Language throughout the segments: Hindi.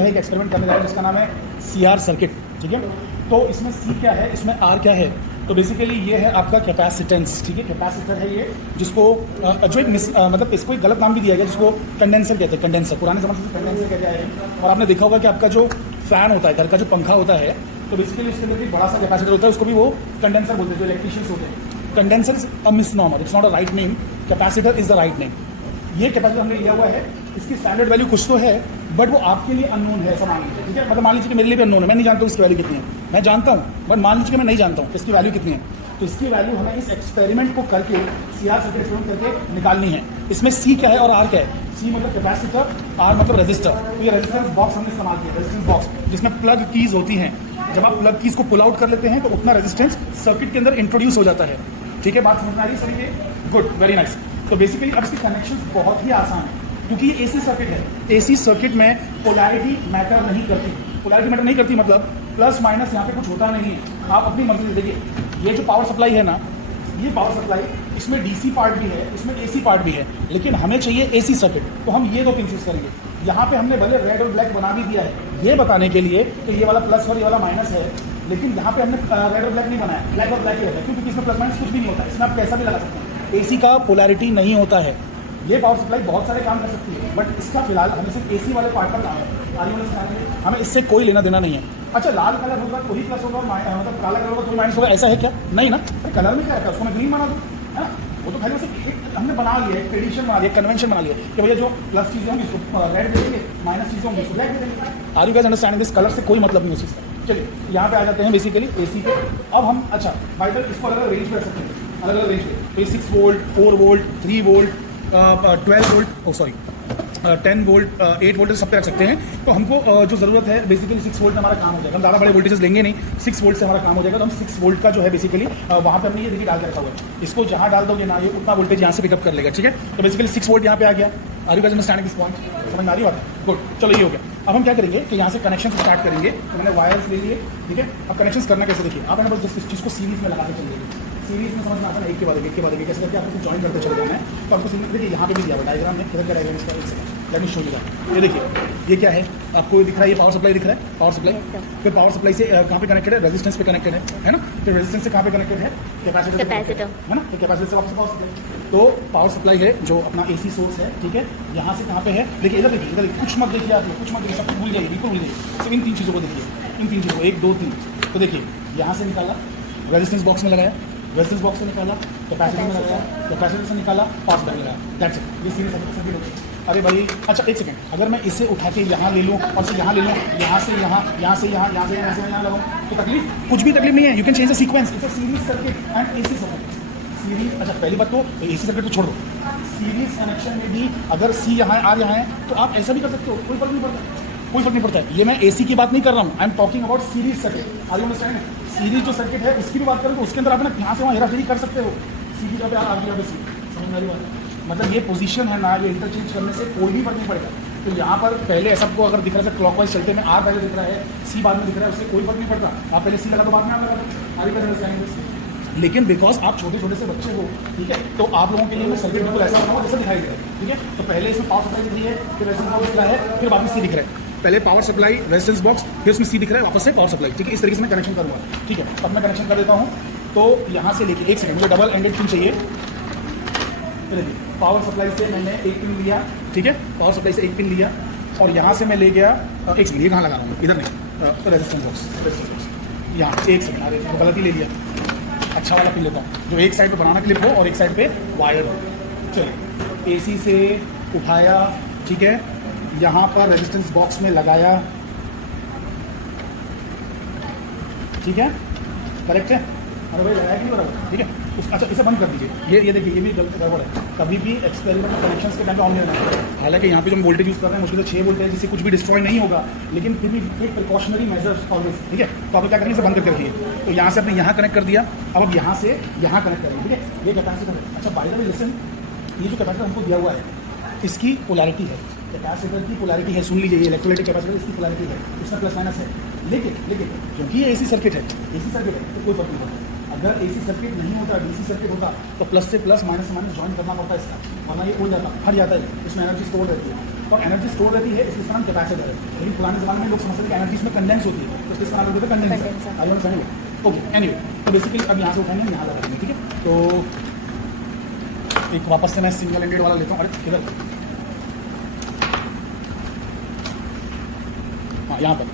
है एक एक्सपेरिमेंट करने जा रहे हैं जिसका नाम है CR सर्किट। ठीक है, तो इसमें C क्या है, इसमें R क्या है। तो बेसिकली ये है आपका कैपेसिटेंस। ठीक है, कैपेसिटर है ये, जिसको जो एक मतलब इसको एक गलत नाम भी दिया गया जिसको कंडेंसर कहते हैं। कंडेंसर पुराने ज़माने से कंडेंसर कहते हैं। और आपने देखा होगा कि आपका जो फैन होता है, घर का जो पंखा होता है, तो बेसिकली उसके अंदर भी बड़ा सा कैपेसिटर होता है, उसको भी वो कंडेंसर बोलते हैं, जो इलेक्ट्रिशियंस होते हैं। Condenser is a misnomer, it's not a right name, capacitor is the right name. ये कैपेसिटर हमने लिया हुआ है, इसकी स्टैंडर्ड वैल्यू कुछ तो है, बट वो आपके लिए अननोन है, ऐसा मान लीजिए। ठीक है, मतलब मान लीजिए कि मेरे लिए भी अननोन है, मैं नहीं जानता हूँ इसकी वैल्यू कितनी है। मैं जानता हूँ, बट मान लीजिए कि मैं नहीं जानता हूँ कि इसकी वैल्यू कितनी है। तो इसकी वैल्यू हमें इस एक्सपेरिमेंट को करके CR सर्किट एक्सपेरिमेंट करके निकालनी है। इसमें C क्या है और R क्या है। C मतलब कैपेसिटर, R मतलब रेजिस्टर। तो ये रेजिस्टेंस बॉक्स हमने इस्तेमाल किया, रेजिस्टेंस बॉक्स जिसमें प्लग कीज होती हैं। जब आप प्लग कीज को पुल आउट कर लेते हैं तो उतना रेजिस्टेंस सर्किट के अंदर इंट्रोड्यूस हो जाता है। ठीक है, बात समझ में आ रही है सभी के? Good, very nice. तो बेसिकली अब इसकी कनेक्शन बहुत ही आसान है, क्योंकि ये AC सर्किट है। AC सर्किट में पोलैरिटी मैटर नहीं करती। पोलैरिटी मैटर नहीं करती मतलब प्लस माइनस यहाँ पे कुछ होता नहीं है, आप अपनी मर्जी से देखिए। ये जो पावर सप्लाई है ना, ये पावर सप्लाई, इसमें DC पार्ट भी है, इसमें AC पार्ट भी है, लेकिन हमें चाहिए AC सर्किट। तो हम ये दो थिंग्स यूज करेंगे। यहाँ पे हमने भले रेड और ब्लैक बना भी दिया है ये बताने के लिए, तो ये वाला प्लस और ये वाला माइनस है, लेकिन यहाँ पे हमने रेड और ब्लैक नहीं बनाया, ब्लैक और ब्लैक ही होता है, क्योंकि इसमें प्लस माइनस कुछ भी नहीं होता, इसमें आप कैसा भी लगा सकते हैं। AC का पोलैरिटी नहीं होता है। ये पावर सप्लाई बहुत सारे काम कर सकती है, बट इसका फिलहाल हमें सिर्फ AC वाले पार्ट पर काम है। हमें इससे कोई लेना देना नहीं है। अच्छा, लाल कलर होगा तो ही प्लस होगा, मतलब काला कलर होगा तो माइनस होगा, ऐसा है क्या? नहीं ना, कलर में क्या है, उसको मैं ग्रीन बना दूँ, है ना? वो तो खाली एक हमने बना लिया, एक ट्रेडिशन बना लिया, कन्वेंशन बना लिया कि भैया जो प्लस चीज़ें होंगी उसको रेड दे देंगे, माइनस चीज़ें होंगी उसको ब्लैक दे देंगे। Are you guys understanding this? Colour से कोई मतलब नहीं है उस चीज़ का। चलिए यहाँ पे आ जाते हैं बेसिकली AC पे। अब हम अच्छा बाय द इसको अलग अलग रेंज पे रख सकते हैं, अलग अलग रेंज पे। 6 volt, 4 volt, 3 volt, 12 volt, 10 volt, 8 volt सब पे रख सकते हैं। तो हमको जो ज़रूरत है बेसिकली 6 वोल्ट में हमारा काम हो जाएगा। हम ज़्यादा बड़े वोल्टेजेस लेंगे नहीं, 6 वोल्ट से हमारा काम हो जाएगा। तो हम 6 वोल्ट का जो है बेसिकली वहाँ पे हमने ये देखिए डाल के रखा हुआ है। इसको जहाँ डाल दोगे ना, ये उतना वोल्टेज यहाँ से पिकअप कर लेगा। ठीक है, तो बेसिकली 6 वोल्ट यहाँ पे आ गया। Are you guys understanding this point? समझ में आ रही बात? गुड, चलो ये हो गया। अब हम क्या करेंगे कि यहाँ से कनेक्शन स्टार्ट करेंगे। तो मैंने वायर्स ले लिए, ठीक है। अब कनेक्शन करना कैसे देखिए, आप बस जिस चीज़ को सीरीज में लगा के चलिए। सीरीज में समझ में आता है, एक के बाद एक कैसे करके आपको ज्वाइन करते चले जाना है। तो आपको सीरीज देखिए यहाँ पे भी दिया हुआ डायग्राम में, किधर का डायग्राम इसका, let me show you that. ये देखिए, ये क्या है आपको दिख रहा है, ये पावर सप्लाई दिख रहा है, पावर सप्लाई। फिर पावर सप्लाई से कहाँ पे कनेक्टेड है, रेजिस्टेंस पे कनेक्टेड है ना। फिर रेजिस्टेंस से कहाँ पे कनेक्टेड है, कैपेसिटर है ना। तो कैपेसिटर से वापस पावर सप्लाई, तो पावर सप्लाई है जो अपना AC सोर्स है। ठीक है, यहाँ से कहाँ पे है, देखिए इधर देखिए, इधर कुछ मत देखिए आप, कुछ मत देखिए, सब कुछ भूल जाइए, बिल्कुल भूल जाइए। सिर्फ इन 3 चीज़ों को देखिए, इन 3 चीज़ों को, 1 2 3। तो देखिए यहाँ से निकाला, रेजिस्टेंस बॉक्स में लगाया, रेजिस्टेंस बॉक्स से निकाला, कैपेसिटर में लगाया, कैपेसिटर से निकाला, पावर सप्लाई लगाया, दैट्स इट। ये सीरीज सर्किट होती है। अरे भाई अच्छा एक सेकंड, अगर मैं इसे उठा के यहाँ ले लूँ और फिर यहाँ ले लूँ, यहाँ से यहाँ, यहाँ से यहाँ, यहाँ से यहाँ से यहाँ लगाऊँ, तो तकलीफ कुछ भी तकलीफ नहीं है। You can change the sequence, it's a series circuit and AC circuit. Series, अच्छा पहली बात तो AC सर्किट तो छोड़ दो, सीरीज कनेक्शन में भी अगर C यहाँ है, R यहाँ है, तो आप ऐसा भी कर सकते हो, कोई फर्क नहीं पड़ता, कोई फर्क नहीं पड़ता है। ये मैं AC की बात नहीं कर रहा हूँ, I am talking about series circuit. Are you understanding? Series जो सर्किट है उसकी भी बात करें तो उसके अंदर आप ना यहाँ से वहाँ हेरा फेरी कर सकते हो। C की जगह आप यहाँ पे C, समझ में आ रही बात? मतलब ये पोजीशन है ना, ये इंटरचेंज करने से कोई भी फर्क नहीं पड़ेगा। तो यहाँ पर पहले सबको अगर दिख रहा है क्लॉकवाइज चलते में R पहले दिख रहा है, C बाद में दिख रहा है, उससे कोई फर्क नहीं पड़ता। आप पहले C लगा दो, बाद में आप लगा दो, आगे कर अंडरस्टैंडिंग। लेकिन बिकॉज आप छोटे छोटे से बच्चे हो, ठीक है, तो आप लोगों के लिए मैं सर्किट बिल्कुल ऐसा बनाऊँ जैसा दिखाई दे रहा है। ठीक है, तो पहले इसमें पावर सप्लाई दिख रही है, फिर रेजिस्टेंस बॉक्स दिख रहा है, फिर बाद में C दिख रहा है। पहले पावर सप्लाई, रेजिस्टेंस बॉक्स, फिर उसमें C दिख रहा है, वापस से पावर सप्लाई। ठीक है, इस तरीके से मैं कनेक्शन करूँगा। ठीक है, अब मैं कनेक्शन कर देता हूँ। तो यहाँ से लेके एक सेकंड, मुझे डबल एंडेड पिन चाहिए। पावर सप्लाई से मैंने एक पिन लिया, ठीक है, पावर सप्लाई से एक पिन लिया और यहाँ से मैं ले गया एक सेकंड, ये कहाँ लगा रहा हूँ, इधर नहीं, रेजिस्टेंस बॉक्स यहाँ। एक सेकंड, अरे तो गलती ले लिया, अच्छा वाला पिन लेता हूँ जो एक साइड पे बनाना क्लिप हो और एक साइड पे वायर हो। चलिए AC से उठाया, ठीक है, यहाँ पर रेजिस्टेंस बॉक्स में लगाया, ठीक है, करेक्ट है। अरे भाई लगाया कि नहीं बराबर, ठीक है। अच्छा इसे बंद कर दीजिए, ये देखिए, ये भी गड़बड़ है। कभी भी एक्सपेरिमेंटल कनेक्शंस के टाइम पे ऑन नहीं रहना है। हालांकि यहाँ पे जो हम वोल्टेज यूज़ कर रहे हैं मुश्किल से 6 वोल्ट है, जिससे कुछ भी डिस्ट्रॉय नहीं होगा, लेकिन फिर भी एक प्रिकॉशनरी मेजर्स ऑलवेज। ठीक है, तो आप क्या करेंगे, इसे बंद करके रखिए। तो यहाँ से आपने यहाँ कनेक्ट कर दिया, अब यहाँ से यहाँ कनेक्ट करेंगे। ठीक है, ये कैपेसिटर है। अच्छा बाय द वे लिसन, ये जो कैपेसिटर हमको दिया हुआ है इसकी पोलैरिटी है, कैपेसिटर की पोलैरिटी है, सुन लीजिए, ये इलेक्ट्रोलाइटिक कैपेसिटर इसकी पोलैरिटी है, इसका प्लस माइनस है। लेकिन क्योंकि ये AC सर्किट है, AC सर्किट है तो कोई फर्क नहीं पड़ता। अगर AC सर्किट नहीं होता, DC सर्किट होता, तो प्लस से प्लस, माइनस से माइनस ज्वाइन करना पड़ता है इसका, वरना ये हो जाता, हट जाता है, इसमें एनर्जी स्टोर रहती है। और एनर्जी स्टोर रहती है, इसलिए इसका नाम कैपेसिटर है। लेकिन पुराने ज़माने में लोग समझते थे कि एनर्जी इसमें कंडेंस होती है, तो इसका नाम होता है condenser. I understand. Okay, anyway, तो बेसिकली अब यहाँ से उठाएंगे, हम यहाँ लगाएंगे, ठीक है। तो एक वापस से मैं सिंगल एंडेड वाला लेता हूँ। अरे किधर, हाँ यहाँ पर,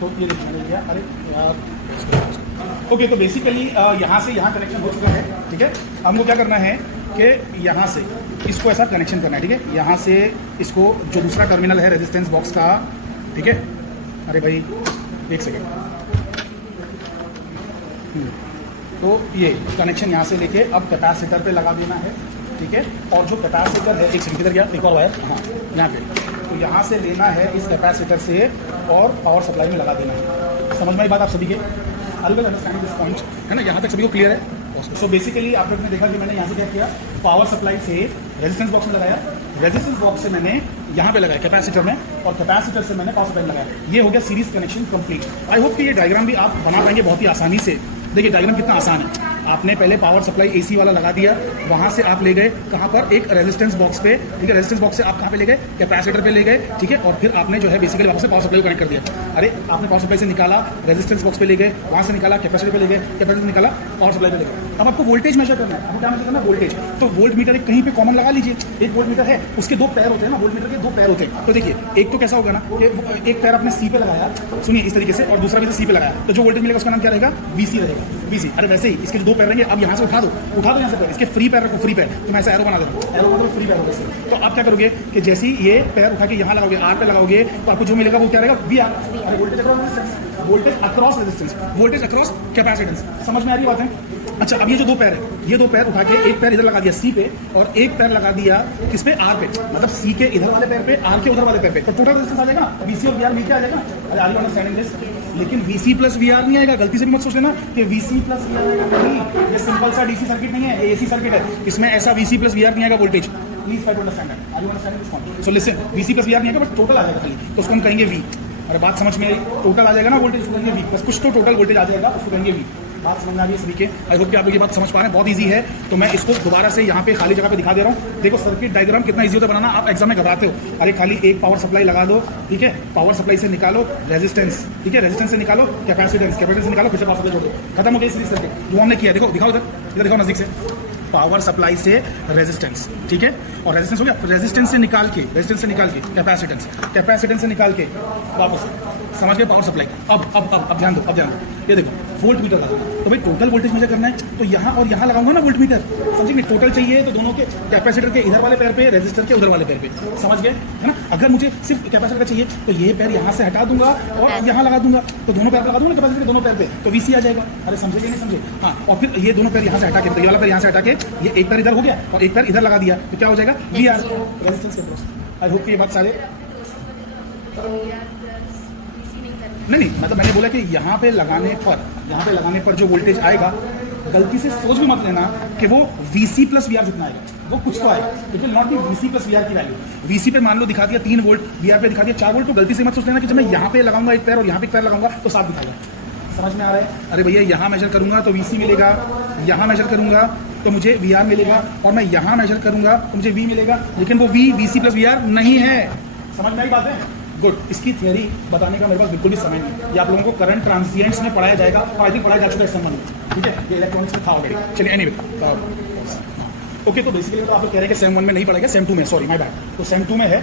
तो ये देखिए मैंने लिया। अरे यार, ओके, तो बेसिकली यहाँ से यहाँ कनेक्शन हो चुका है, ठीक है। हमको क्या करना है कि यहाँ से इसको ऐसा कनेक्शन करना है, ठीक है। यहाँ से इसको जो दूसरा टर्मिनल है रेजिस्टेंस बॉक्स का, ठीक है। अरे भाई एक सेकेंड, तो ये कनेक्शन यहाँ से लेके अब कैपेसिटर पे लगा देना है, ठीक है। और जो कैपेसिटर है, एक सेकेंड किधर गया, एक और वायर, हाँ यहाँ पे, तो यहाँ से लेना है इस कैपेसिटर से और पावर सप्लाई में लगा देना है। समझ में आई बात आप सभी के? I will understand this point, है ना, यहाँ तक सभी को क्लियर है। सो बेसिकली आप लोगों ने देखा कि मैंने यहाँ से क्या किया, पावर सप्लाई से रेजिस्टेंस बॉक्स में लगाया, रेजिस्टेंस बॉक्स से मैंने यहाँ पे लगाया कैपेसिटर में, और कैपेसिटर से मैंने पावर सप्लाई में लगाया। ये हो गया series connection complete. I hope कि ये डायग्राम भी आप बना पाएंगे बहुत ही आसानी से। देखिए डायग्राम कितना आसान है, आपने पहले पावर सप्लाई एसी वाला लगा दिया, वहाँ से आप ले गए कहाँ पर, एक रेजिस्टेंस बॉक्स पे, ठीक है। रेजिस्टेंस बॉक्स से आप कहाँ पे ले गए, कैपेसिटर पे ले गए, ठीक है। और फिर आपने जो है बेसिकली वापस से पावर सप्लाई को कनेक्ट कर दिया। अरे आपने पावर सप्लाई से निकाला, रेजिस्टेंस बॉक्स पे ले गए, वहाँ से निकाला कैपेसिटर पे ले गए, कैपेसिटर निकाला पावर सप्लाई पे ले गए। अब आपको वोल्टेज मेजर करना है। आपको क्या मेजर करना है, वोल्टेज। तो वोल्ट मीटर एक कहीं पे कॉमन लगा लीजिए, एक वोल्ट मीटर है, उसके दो पैर होते हैं ना, वोल्ट मीटर के दो पैर होते हैं। तो देखिए एक तो कैसा होगा ना कि एक पैर आपने सी पे लगाया, सुनिए इस तरीके से, और दूसरा भी सी पे लगाया, तो जो वोल्टेज मिलेगा उसका नाम क्या रहेगा, वीसी रहेगा, वीसी। अरे वैसे ही इसके जो दो पैर रहेंगे, अब यहाँ से उठा दो यहाँ से पैर, इसके फ्री पैर रखो, फ्री पैर, तो मैं ऐसा एरो बना देता हूँ, एरो मतलब फ्री पैर होगा इससे। तो आप क्या करोगे कि जैसे ही ये पैर उठा के यहाँ लगाओगे, आर पे लगाओगे, तो आपको जो मिलेगा वो क्या रहेगा, V R, voltage across resistance, voltage across resistance, voltage across capacitance. समझ में आ रही बात है? अच्छा, अब ये जो दो पैर है, ये दो पैर उठा के एक पैर इधर लगा दिया सी पे, और एक पैर लगा दिया किस पे, आर पे, मतलब सी के इधर वाले पैर पे, आर के उधर वाले पैर पे, तो टोटल रेजिस्टेंस आ जाएगा वीसी और वीआर मिलके आ जाएगा। अरे आर यू अंडरस्टैंडिंग दिस? लेकिन वीसी प्लस वीआर नहीं आएगा, गलती से भी मत सोच लेना कि वीसी प्लस वीआर आएगा, नहीं, ये सिंपल सा डीसी सर्किट नहीं है, ये एसी सर्किट है, इसमें ऐसा वीसी प्लस वीआर नहीं आएगा voltage. Please try to understand, are you understanding this point? So listen, V C plus V R नहीं आएगा, बट टोटल आ जाएगा खाली, तो उसको हम कहेंगे वी। अरे बात समझ में आई? टोटल आ जाएगा ना वोल्टेज, उसको कहेंगे वी, बस कुछ तो टोटल वोल्टेज आ जाएगा, उसको कहेंगे वी। बात समझ में आ रही है सभी के? आई होप कि आप लोग ये बात समझ पा रहे हैं, बहुत इजी है। तो मैं इसको दोबारा से यहाँ पे खाली जगह पे दिखा दे रहा हूँ। देखो सर्किट डायग्राम कितना इजी होता है बनाना, आप एग्जाम में घबराते हो, अरे खाली एक पावर सप्लाई लगा दो, ठीक है, पावर सप्लाई से निकालो रेजिस्टेंस, ठीक है, रेजिस्टेंस से निकालो कैपेसिटेंस, कैपेसिटेंस से निकालो फिर से पावर सप्लाई जोड़ दो, खत्म हो गया सीरीज सर्किट। जो हमने किया, देखो दिखाओ इधर, इधर दिखाओ नजदीक से, पावर सप्लाई से रेजिस्टेंस, ठीक है, और रेजिस्टेंस हो गया, रेजिस्टेंस से निकाल के, रेजिस्टेंस से निकाल के कैपेसिटेंस, कैपेसिटेंस से निकाल के वापस, समझ गए, पावर सप्लाई। अब ध्यान दो, अब ध्यान दो, ये देखो वोल्ट मीटर लगा, तो भाई टोटल वोल्टेज मेजर करना है, तो यहाँ और यहाँ लगाऊंगा ना वोल्ट मीटर, समझेंगे, टोटल चाहिए तो दोनों के, कैपेसिटर के इधर वाले पैर पे, रेजिस्टर के उधर वाले पैर पे, समझ गए, है ना। अगर मुझे सिर्फ कैपेसिटर का चाहिए तो ये पैर यहाँ से हटा दूंगा और यहाँ लगा दूंगा, तो दोनों पैर लगा दूंगा कैपेसिटर के दोनों पैर पे, तो वीसी आ जाएगा। अरे समझे कि नहीं समझे? हाँ, और फिर ये दोनों पैर यहाँ से हटा के, तो ये वाला पैर यहाँ से हटा के, ये एक पैर इधर हो गया और एक पैर इधर लगा दिया, तो क्या हो जाएगा, वी आर, रेजिस्टेंस के क्रॉस। आई होप कि ये बात सारे नहीं, मतलब मैंने बोला कि यहाँ पे लगाने पर जो वोल्टेज आएगा, गलती से सोच भी मत लेना कि वो VC प्लस VR जितना आएगा, वो कुछ तो आएगा, it will not be VC plus VR की वैल्यू। VC पे मान लो दिखा दिया 3 वोल्ट, VR पे दिखा दिया 4 वोल्ट, तो गलती से मत सोच लेना कि जब मैं यहाँ पे लगाऊंगा एक पैर और यहाँ पे एक पैर लगाऊंगा तो 7 दिखाएगा। समझ में आ रहा है? अरे भैया यहाँ मेजर करूंगा तो VC मिलेगा, यहाँ मेजर करूंगा तो मुझे VR मिलेगा, और मैं यहाँ मेजर करूंगा तो मुझे V मिलेगा, लेकिन वो VC प्लस VR नहीं है। समझ में आई बात है? गुड। इसकी थियरी बताने का मेरे पास बिल्कुल भी समय नहीं, ये आप लोगों को करंट ट्रांजिएंट्स में पढ़ाया जाएगा, और आई थिंक पढ़ाया जा चुका है संबंध, ठीक है, ये इलेक्ट्रॉनिक्स में था ऑलरेडी। चलिए एनीवे, ओके, तो बेसिकली तो आप लोग कह रहे हैं कि सेम 1 में नहीं पढ़ेगा, सेम 2 में, सॉरी माय बैड, तो सेम 2 में है।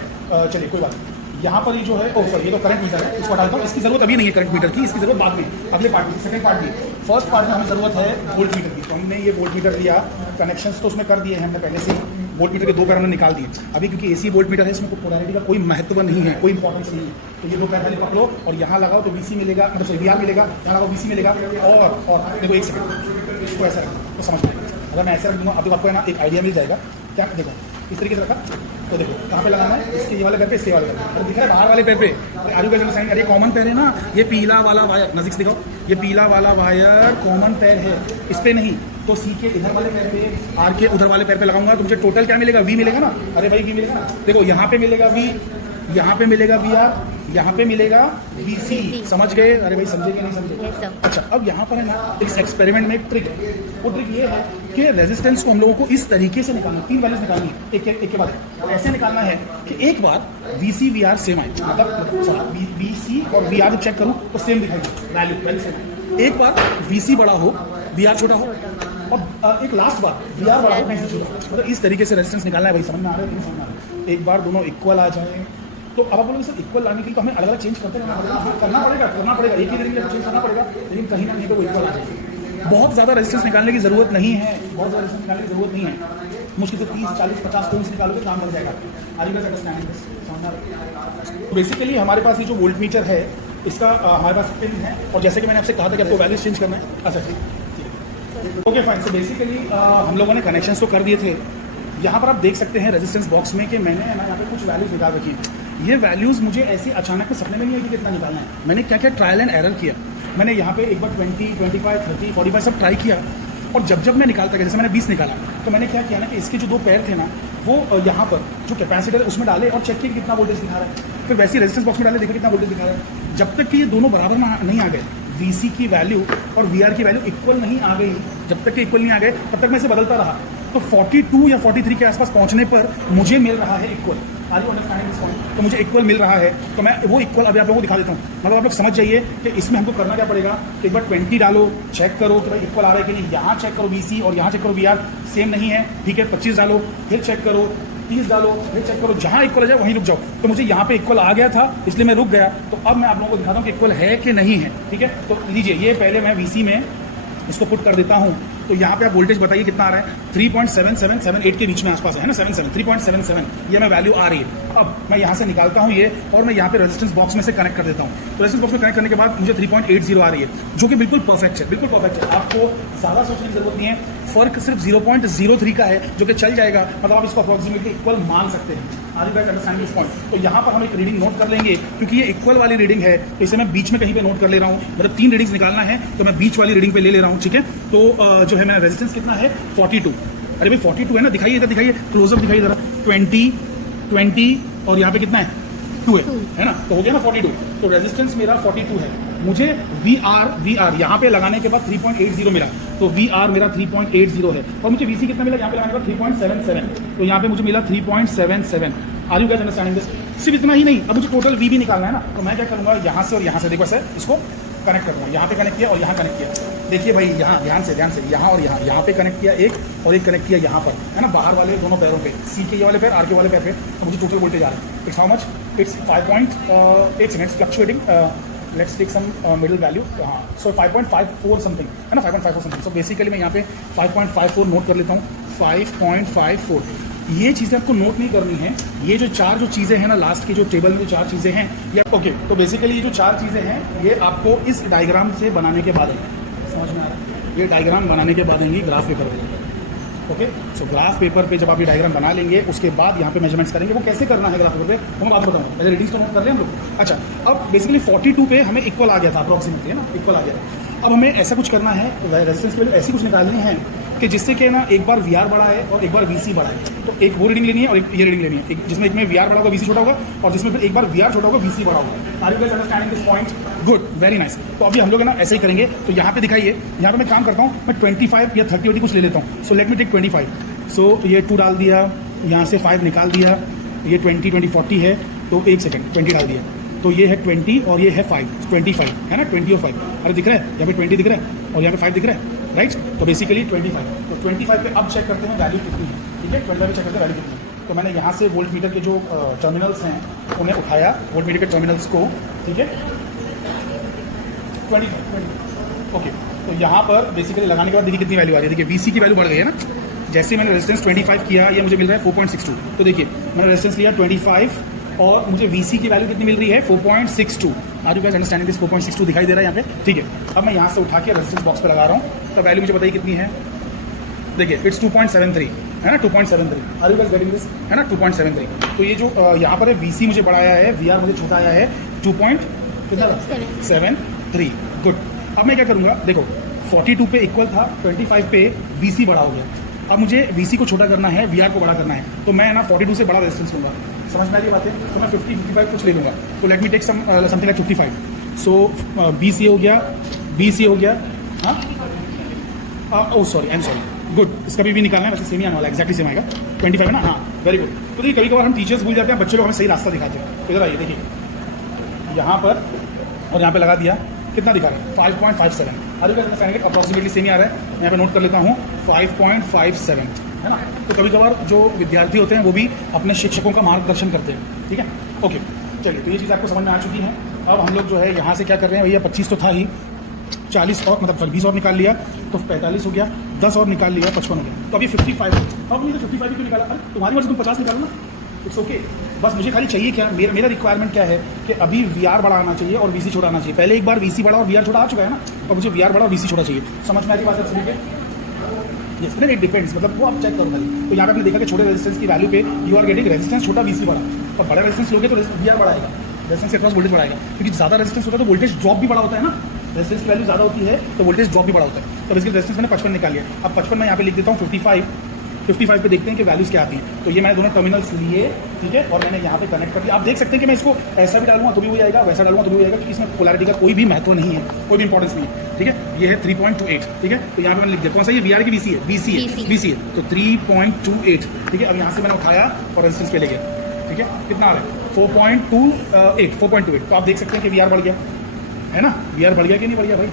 चलिए कोई बात नहीं। यहाँ पर ये जो है, ओ सॉरी, ये तो करंट मीटर है, इसको हटा देता हूँ, इसकी जरूरत अभी नहीं है करंट मीटर की, इसकी जरूरत बाद में, अगले पार्ट में, सेकंड पार्ट में। फर्स्ट पार्ट में हमें जरूरत है वोल्ट मीटर की, तो हमने ये वोल्ट मीटर लिया, कनेक्शंस तो उसमें कर दिए हैं हमने पहले से, वोल्ट मीटर के 2 पैर हमने निकाल दिए। अभी क्योंकि एसी वोल्ट मीटर है, इसमें पोलैरिटी का कोई महत्व नहीं है, कोई इंपॉर्टेंस नहीं है, तो ये 2 पैर खाली पकड़ो और यहाँ लगाओ तो VC मिलेगा, मतलब सॉरी VR मिलेगा, यहाँ लगाओ VC मिलेगा, और देखो एक सेकंड, इसको ऐसा रखो तो समझ में आएगा। अगर मैं ऐसा रख दूँगा अभी आपको है ना एक आइडिया मिल जाएगा। क्या देखो इस तरीके से रखा, तो देखो कहाँ पे लगाना है, इसके ये वाले पैर पे, इसके वाले पैर पे, दिख रहा है बाहर वाले पैर पे, आलू का जो साइन, अरे कॉमन पैर है ना, ये पीला वाला वायर, नजीक से दिखाओ, ये पीला वाला वायर कॉमन पैर है, इस पे नहीं, तो सी के इधर वाले पैर पे, आर के उधर वाले पैर पे लगाऊंगा तो मुझे टोटल क्या मिलेगा, वी मिलेगा ना। अरे भाई वी मिलेगा ना, देखो यहाँ पे मिलेगा वी, यहाँ पे मिलेगा VR, यहाँ पे मिलेगा VC। समझ गए? अरे भाई समझे कि नहीं समझे? Yes, sir. अच्छा, अब यहाँ पर है ना इस एक्सपेरिमेंट में एक ट्रिक है। वो ट्रिक ये है कि रेजिस्टेंस को हम लोगों को इस तरीके से निकालना, 3 वैल्यूज निकालनी है एक के बाद। ऐसे निकालना है कि एक बार VC VR सेम आए, मतलब VC और VR चेक करूँ तो सेम दिखाई वैल्यू सेम आए। एक बार VC बड़ा हो VR छोटा हो, और एक लास्ट बार VR बड़ा हो VC छोटा हो। मतलब इस तरीके से रेजिस्टेंस निकालना है। भाई समझ में आ रहा है? नहीं समझ में आ रहा है? एक बार दोनों इक्वल आ जाए तो अब आप बोलोगे सर इक्वल लाने के लिए तो हमें अलग अलग चेंज करते रहना पड़ेगा। हाँ, करना पड़ेगा, एक ही तरीके से चेंज करना पड़ेगा, लेकिन कहीं ना कहीं तो इक्वल आ जाए। बहुत ज़्यादा रेजिस्टेंस निकालने की ज़रूरत नहीं है, बहुत ज़्यादा रेजिस्टेंस निकालने की ज़रूरत नहीं है। मुश्किल से 30, 40, 50 टोन्स निकालोगे काम कर जाएगा। आगे का अंडरस्टैंडिंग। बेसिकली हमारे पास ये जो वोल्ट मीटर है इसका हमारे पास पिन है, और जैसे कि मैंने आपसे कहा था कि आपको वैल्यूज चेंज करना है। अच्छा ठीक, ओके फाइन। सो बेसिकली हम लोगों ने कनेक्शंस तो कर दिए थे। यहाँ पर आप देख सकते हैं रेजिस्टेंस बॉक्स में कि मैंने यहाँ पे कुछ वैल्यूज निकाल रखी है। ये वैल्यूज़ मुझे ऐसे अचानक में सपने में नहीं आई कि कितना निकालना है। मैंने क्या क्या ट्रायल एंड एरर किया। मैंने यहाँ पे एक बार 20, 25, 30, 45 सब ट्राई किया, और जब मैं निकालता गया, जैसे मैंने 20 निकाला तो मैंने क्या किया ना कि इसके जो 2 पैर थे ना वो यहाँ पर जो कैपेसिटर उसमें डाले और चेक किया कितना वोल्टेज दिखा रहा है। फिर वैसे रेजिस्टेंस बॉक्स में डाले, देखा कितना वोल्टेज दिखा रहा है। जब तक कि ये दोनों बराबर नहीं आ गए, VC की वैल्यू और VR की वैल्यू इक्वल नहीं आ गई, जब तक कि इक्वल नहीं आ गए तब तक मैं इसे बदलता रहा। तो 42 या 43 के आसपास पहुंचने पर मुझे मिल रहा है equal. Are you understanding this point? तो मुझे इक्वल मिल रहा है, तो मैं वो इक्वल अभी आप लोगों को दिखा देता हूँ। मतलब आप लोग समझ जाइए कि इसमें हमको करना क्या पड़ेगा कि एक बार 20 डालो, चेक करो कि भाई इक्वल आ रहा है कि नहीं। यहाँ चेक करो VC और यहाँ चेक करो VR सेम नहीं है, ठीक है। 25 डालो, फिर चेक करो, 30 डालो, फिर चेक करो, जहाँ इक्वल आ जाए वहीं रुक जाओ। तो मुझे यहाँ पे इक्वल आ गया था, इसलिए मैं रुक गया। तो अब मैं आप लोगों को दिखाता हूँ कि इक्वल है कि नहीं है, ठीक है। तो लीजिए, ये पहले मैं VC में इसको पुट कर देता हूँ। तो यहाँ पे आप वोल्टेज बताइए कितना आ रहा है? 3.7778 के बीच में आसपास है ना, 3.77 ये मैं वैल्यू आ रही है। अब मैं यहाँ से निकालता हूँ ये, और मैं यहाँ पे रेजिस्टेंस बॉक्स में से कनेक्ट कर देता हूँ। तो रेजिस्टेंस बॉक्स में कनेक्ट करने के बाद मुझे 3.80 आ रही है, जो कि बिल्कुल परफेक्ट है, बिल्कुल परफेक्ट है। आपको ज़्यादा सोचने की जरूरत नहीं है। फर्क सिर्फ 0.03 का है, जो कि चल जाएगा। मतलब आप इसको अप्रॉक्सीमेटली इक्वल मान सकते हैं। Are you guys understanding this point? तो यहाँ पर हम एक रीडिंग नोट कर लेंगे, क्योंकि ये इक्वल वाली रीडिंग है, तो इसे मैं बीच में कहीं पे नोट कर ले रहा हूँ। मतलब 3 रीडिंग्स निकालना है, तो मैं बीच वाली रीडिंग पे ले रहा हूँ, ठीक है। तो जो है मेरा रेजिस्टेंस कितना है? 42। अरे भाई 42 है ना, दिखाइए इधर, दिखाइए क्लोजअप, दिखाइए जरा। 20 और यहाँ पे कितना है? 2 है ना, तो हो गया ना 42। तो रेजिस्टेंस मेरा 42 है। मुझे VR यहाँ पे लगाने के बाद 3.80 मिला, तो VR मेरा 3.80 है। और मुझे VC कितना मिला यहाँ पे लगाने के बाद? 3.77। तो यहाँ पे मुझे मिला 3.77। Are you guys understanding this? सिर्फ इतना ही नहीं, अब मुझे टोटल V भी निकालना है ना। तो मैं क्या करूँगा, यहाँ से और यहाँ से देखो सर, इसको कनेक्ट करूँगा। यहाँ पे कनेक्ट किया और यहाँ कनेक्ट किया। देखिए भाई, यहाँ ध्यान से यहाँ और यहाँ पे कनेक्ट किया एक, और एक कनेक्ट किया यहाँ पर, है ना, बाहर वाले दोनों पैरों पे, C के ये वाले पैर, R के वाले पैर पे। तो मुझे टोटल वोल्टेज आ रहा है। It's how much? It's 5.8 seconds fluctuating. Let's take some middle value. हाँ, सो 5.54 समथिंग है ना, 5.54 समथिंग। सो बेसिकली मैं यहाँ पे 5.54 नोट कर लेता हूँ। 5.54 ये चीज़ें आपको नोट नहीं करनी है। ये जो 4 चीज़ें हैं ना, लास्ट की जो टेबल में जो 4 चीज़ें हैं, ये ओके। तो बेसिकली ये जो 4 चीज़ें हैं, ये आपको इस डायग्राम से बनाने के बाद समझ में आ रहा है। ये डायग्राम बनाने के बाद आएंगी ग्राफ पेपर पे। ओके, सो ग्राफ पेपर पे जब आप ये डायग्राम बना लेंगे, उसके बाद यहाँ पे मेजरमेंट्स करेंगे। वो कैसे करना है ग्राफ पेपर पे, वो मैं आपको बताऊँगा। पहले रीडिंग्स तो नोट कर लें हम लोग। अच्छा, अब बेसिकली 42 पे हमें इक्वल आ गया था अप्रॉक्सीमेटली, है ना, इक्वल आ गया था। अब हमें ऐसा कुछ करना है, रेजिस्टेंस के लिए ऐसी कुछ निकालनी है कि जिससे कि ना एक बार VR बड़ा है और एक बार VC बड़ा है। तो एक वो रीडिंग लेनी है और एक ये रीडिंग लेनी है, जिसमें एक में VR बड़ा होगा, VC छोटा होगा, और जिसमें फिर एक बार VR छोटा होगा, VC बड़ा होगा। Are you guys understanding this point? Good, very nice. तो अभी हम लोग है ना ऐसे ही करेंगे। तो यहाँ पे दिखाइए, यहाँ पे मैं काम करता हूँ, मैं 25 या 30 कुछ ले लेता हूँ। So let me take 25। सो ये 2 डाल दिया, यहाँ से 5 निकाल दिया, ये 20, 40 है, तो 1 सेकेंड 20 डाल दिया। तो ये है 20 और ये है 25 है ना, 20 और 5। अरे दिख रहा है, यहाँ पे 20 दिख रहा है और यहाँ पे 5 दिख रहा है, राइट। तो बेसिकली 25। तो 25 पे अब चेक करते हैं वैल्यू कितनी है, ठीक है। 25 पे चेक करते हैं वैल्यू कितनी है। तो मैंने यहाँ से वोल्ट मीटर के जो टर्मिनल्स हैं उन्हें उठाया, वोल्ट मीटर के टर्मिनल्स को, ठीक है। 25 ओके। तो यहाँ पर बेसिकली लगाने के बाद देखिए कितनी वैल्यू आ रही है। देखिए VC की वैल्यू बढ़ गई है ना। जैसे मैंने रेजिस्टेंस 25 किया, ये मुझे मिल रहा है 4.62। तो देखिए मैंने रेजिस्टेंस लिया 25 और मुझे VC की वैल्यू कितनी मिल रही है? 4.62। Are you guys understanding this? 4.62 दिखाई दे रहा है यहाँ पे, ठीक है। अब मैं यहाँ से उठा के रेजिस्टेंस बॉक्स पे लगा रहा हूँ, तो वैल्यू मुझे बताइए कितनी है। देखिए इट्स 2.73 है ना, 2.73। Are you guys getting this? है ना, 2.73। तो ये जो यहाँ पर है VC मुझे बड़ा आया है, VR मुझे छोटा आया है 2.73। गुड। अब मैं क्या करूँगा, देखो 42 पे इक्वल था, 25 पे VC बड़ा हो गया। अब मुझे VC को छोटा करना है, VR को बड़ा करना है, तो मैं ना 42 से बड़ा रेजिस्टेंस लूँगा। समझ में आ रही बात है? तो मैं 50-55 कुछ ले लूँगा, तो let me take something like 55। So BC हो गया, BC हो गया, हाँ oh sorry, I am sorry, good, इसका भी निकालना है, वैसे सेम ही आने वाला है, एक्जैक्टली सेम आएगा 25 है ना, हाँ वेरी गुड। तो देखिए कभी कभार हम टीचर्स भूल जाते हैं, बच्चे लोग हमें सही रास्ता दिखाते हैं। इधर आइए, देखिए यहाँ पर और यहाँ पे लगा दिया, कितना दिखा रहा है 5.57, अरे अप्रॉक्सीमेटली सेम ही आ रहा है, यहाँ पे नोट कर लेता हूँ 5.57 है ना। तो कभी कभार जो विद्यार्थी होते हैं वो भी अपने शिक्षकों का मार्गदर्शन करते हैं, ठीक है, ओके चलिए। तो ये चीज़ आपको समझ में आ चुकी है। अब हम लोग जो है यहाँ से क्या कर रहे हैं भैया, 25 तो था ही, 40 और मतलब 20 और निकाल लिया तो 45 हो गया, 10 और निकाल लिया 55 हो गया, तो अभी 55 है। अब मुझे 55 क्यों निकाला? अरे तुम्हारी मर्जी, तुम 50 निकालो ना, इट्स ओके। बस मुझे खाली चाहिए क्या, मेरा रिक्वायरमेंट क्या है कि अभी VR बड़ा आना चाहिए और VC छोटा आना चाहिए। पहले एक बार VC बड़ा और VR छोटा आ चुका है ना, और मुझे VR बड़ा और VC छोटा चाहिए। समझ में आ रही बात है सभी के? यस, नहीं इट डिपेंड्स, मतलब वो आप चेक करो खाली। तो यहाँ पे आपने देखा कि छोटे रेजिस्टेंस की वैल्यू पे यू आर गेटिंग रेजिस्टेंस छोटा VC बड़ा, और बड़ा रेजिस्टेंस लोगे तो VR बड़ा आएगा, रेजिस्टेंस के क्रॉस वोल्टेज बढ़ाएगा, क्योंकि ज़्यादा रेजिस्टेंस होता है तो वोल्टेज ड्रॉप भी बड़ा होता है ना, रेजिस्टेंस की वैल्यू ज़्यादा होती है तो वोल्टेज ड्रॉप भी बड़ा होता है। तो इसकी रेजिस्टेंस मैंने 55 निकाल लिया, अब 55 मैं यहाँ पे लिख देता हूँ 55 पे देखते हैं कि वैल्यूज़ क्या आती हैं। तो ये मैंने दोनों टर्मिनल्स लिए, ठीक है, और मैंने यहाँ पे कनेक्ट कर दिया। आप देख सकते हैं कि मैं इसको ऐसा भी डालूंगा तो भी वही आएगा, वैसा डालूंगा तो भी वही आएगा, क्योंकि इसमें पोलैरिटी का कोई भी महत्व नहीं है, कोई भी इंपॉर्टेंस नहीं है, ठीक है। ये है 3.28, ठीक है, तो यहाँ पे मैंने लिख दिया कौन सा, ये VR की VC है, BC है, तो 3.28, ठीक है। अब यहाँ से मैंने उठाया और रेजिस्टेंस पे ले गया, ठीक है, कितना आ रहा है 4.28, तो आप देख सकते हैं कि VR बढ़ गया है ना, VR बढ़ गया कि नहीं बढ़ गया भाई?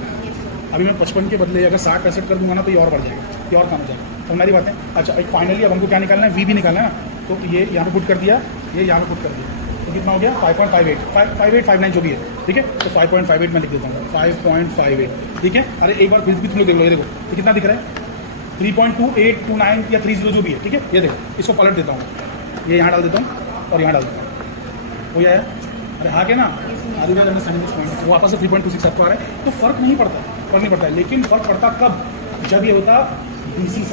अभी मैं 55 के बदले अगर 60-65 कर दूंगा ना तो ये और बढ़ जाएगा, ये और कम हो जाएगा, तो हमारी बात है। अच्छा एक फाइनली अब हमको क्या निकालना है, V भी निकालना है ना, तो ये यहाँ पे पुट कर दिया, ये यहाँ पे पुट कर दिया, तो कितना हो गया 5.58 जो भी है, ठीक है। तो 5.58 मैं लिख देता हूँ, 5.58, ठीक है। अरे एक बार फिर भी तुम लोग देख लो, ये देखो ये कितना दिख रहा है 3.2829 या 30 जो भी है, ठीक है। ये देखो इसको पलट देता हूँ, ये यहाँ डाल देता हूँ और यहाँ डाल देता हूँ, हो गया है। अरे हाँ क्या ना, वो वापस से 3.26 आपको आ रहा है, तो फर्क नहीं पड़ता है, लेकिन फर्क पड़ता कब, जब ये होता DC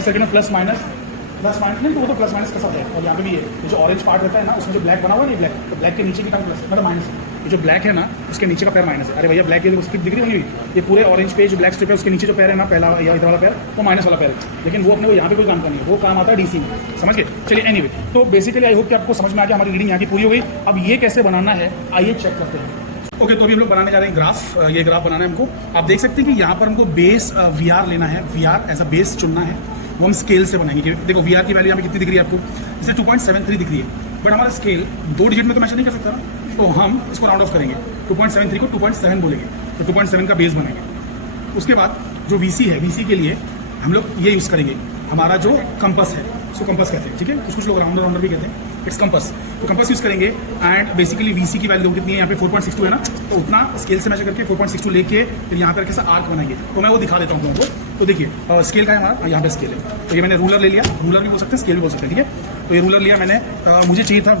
सर्किट में प्लस माइनस नहीं, तो वो तो प्लस माइनस का साथ है। और यहाँ पे भी ये जो ऑरेंज पार्ट रहता है ना, उसमें जो ब्लैक बना हुआ है, ब्लैक, तो ब्लैक के नीचे की टर्म प्लस है, मतलब माइनस है। ये जो ब्लैक है ना, उसके नीचे का पैर माइनस है। अरे भैया ब्लैक ये स्ट्रिप दिख रही होगी, ये पूरे ऑरेंज पे जो ब्लैक स्ट्रिप है उसके नीचे जो पैर है ना, पहला या इधर वाला पैर, वो माइनस वाला पैर है, लेकिन वो अपने को यहाँ पे कोई काम करनी है, वो काम आता है DC में, समझ गए। चलिए एनीवे, तो बेसिकली आई होप कि आपको समझ में आ गया, हमारी रीडिंग यहाँ की पूरी हो गई। अब ये कैसे बनाना है आइए चेक करते हैं। ओके, तो अभी हम लोग बनाने जा रहे हैं ग्राफ, ये ग्राफ बनाना है हमको। आप देख सकते हैं कि यहाँ पर हमको बेस VR लेना है, VR एज अ बेस चुनना है, वो हम स्केल से बनाएंगे। देखो VR की वैल्यू यहाँ पे कितनी दिख रही है आपको, जैसे 2.73 दिख रही है, बट हमारा स्केल 2 डिजिट में तो मैच नहीं कर सकता ना, तो हम इसको राउंड ऑफ करेंगे, 2.73 को 2.7 बोलेंगे, तो 2.7 का बेस बनेंगे। उसके बाद जो VC है, VC के लिए हम लोग ये यूज़ करेंगे, हमारा जो कंपस है, उसको कंपस कहते हैं, ठीक है। कुछ लोग राउंडर भी कहते हैं, इट्स कंपस, तो कंपस यूज़ करेंगे। एंड बेसिकली VC की वैल्यू कितनी है यहाँ पे 4.62 है ना, तो उतना स्केल से मेजर करके 4.62 लेके फिर यहाँ पर कैसा आर्क बनाएंगे, तो मैं वो दिखा देता हूँ तुमको। तो देखिए स्केल का है हमारा, यहाँ पे स्केल है, तो ये मैंने रूलर ले लिया, रूलर भी बोल सकते हैं, स्केल भी बोल सकते हैं, ठीक है। तो ये रूलर लिया मैंने, मुझे चाहिए था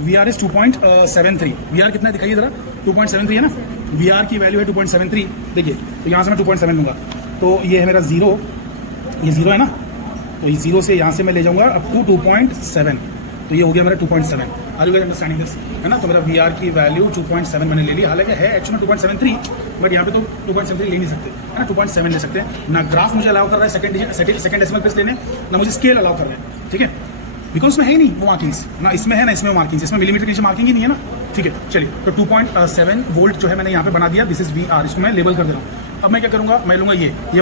VR इज 2.73, VR कितना दिखाइए जरा, 2.73 है ना, VR की वैल्यू है 2.73, देखिए तो यहाँ से मैं 2.7 लूँगा, तो ये है मेरा 0, ये 0 है ना, तो ये 0 से यहाँ से मैं ले जाऊँगा अप टू 2.7, तो ये हो गया मेरा 2.7। Are you guys understanding this, है ना। तो मेरा VR की वैल्यू 2.7 मैंने ले ली, हालांकि है एक्चुअली 2.73, बट यहाँ पे तो 2.73 ले नहीं सकते, है ना, 2.7 ले सकते हैं ना। ग्राफ मुझे अलाउ कर रहा है सेकंड डेसिमल प्लेस लेने, ना मुझे स्केल अलाउ कर रहा है, ठीक है, बिकॉज इसमें है ही नहीं वो मार्किंग्स, ना इसमें है ना इसमें मार्किंग्स, इसमें मिलीमीटर के नीचे मार्किंग ही नहीं है ना, ठीक है। चलिए, तो 2.7 वोल्ट जो है मैंने यहाँ पे बना दिया, दिस इज VR, इसको मैं लेबल कर दे रहा हूँ। अब मैं क्या करूँगा, मैं लूँगा ये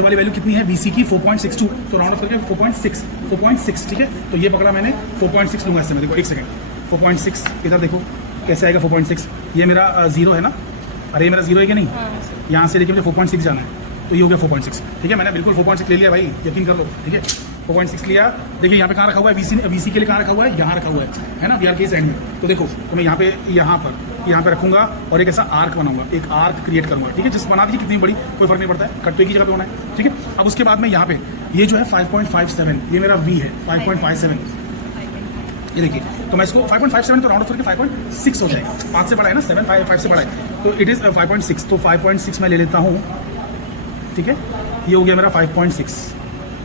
वाली वैल्यू कितनी है VC की 4.62, तो राउंड ऑफ करके 4.6, ठीक है। तो ये पकड़ा मैंने 4.6 लूँगा इससे, मैं देखो एक सेकंड, 4.6 इधर देखो कैसे आएगा 4.6, ये मेरा 0 है ना, अरे ये मेरा 0 है कि नहीं, यहाँ से देखिए मुझे 4.6 जाना है, तो ये हो गया 4.6, ठीक है। मैंने बिल्कुल 4.6 ले लिया भाई, यकीन कर लो, ठीक है। 4.6 लिया, देखिए यहाँ पे कहाँ रखा हुआ है, VC के लिए कहाँ रखा हुआ है, यहाँ रखा हुआ है ना, VR के साइड में। तो देखो, तो मैं यहाँ पे रखूंगा और एक ऐसा आर्क बनाऊंगा, एक आर्क क्रिएट करूंगा, ठीक है। जिस बना दीजिए कितनी बड़ी, कोई फर्क नहीं पड़ता है, कट तो एक ही जगह पे होना है, ठीक है। अब उसके बाद में यहाँ पे ये जो है 5.57, ये मेरा V है 5.57, ये देखिए, तो मैं इसको 5.57 तो राउंड ऑफ करके 5.6 हो जाएगा, 5 से बड़ा है ना, 5 से बड़ा है, तो इट इज़ 5.6, तो 5.6 मैं ले लेता हूँ, ठीक है। ये हो गया मेरा 5.6,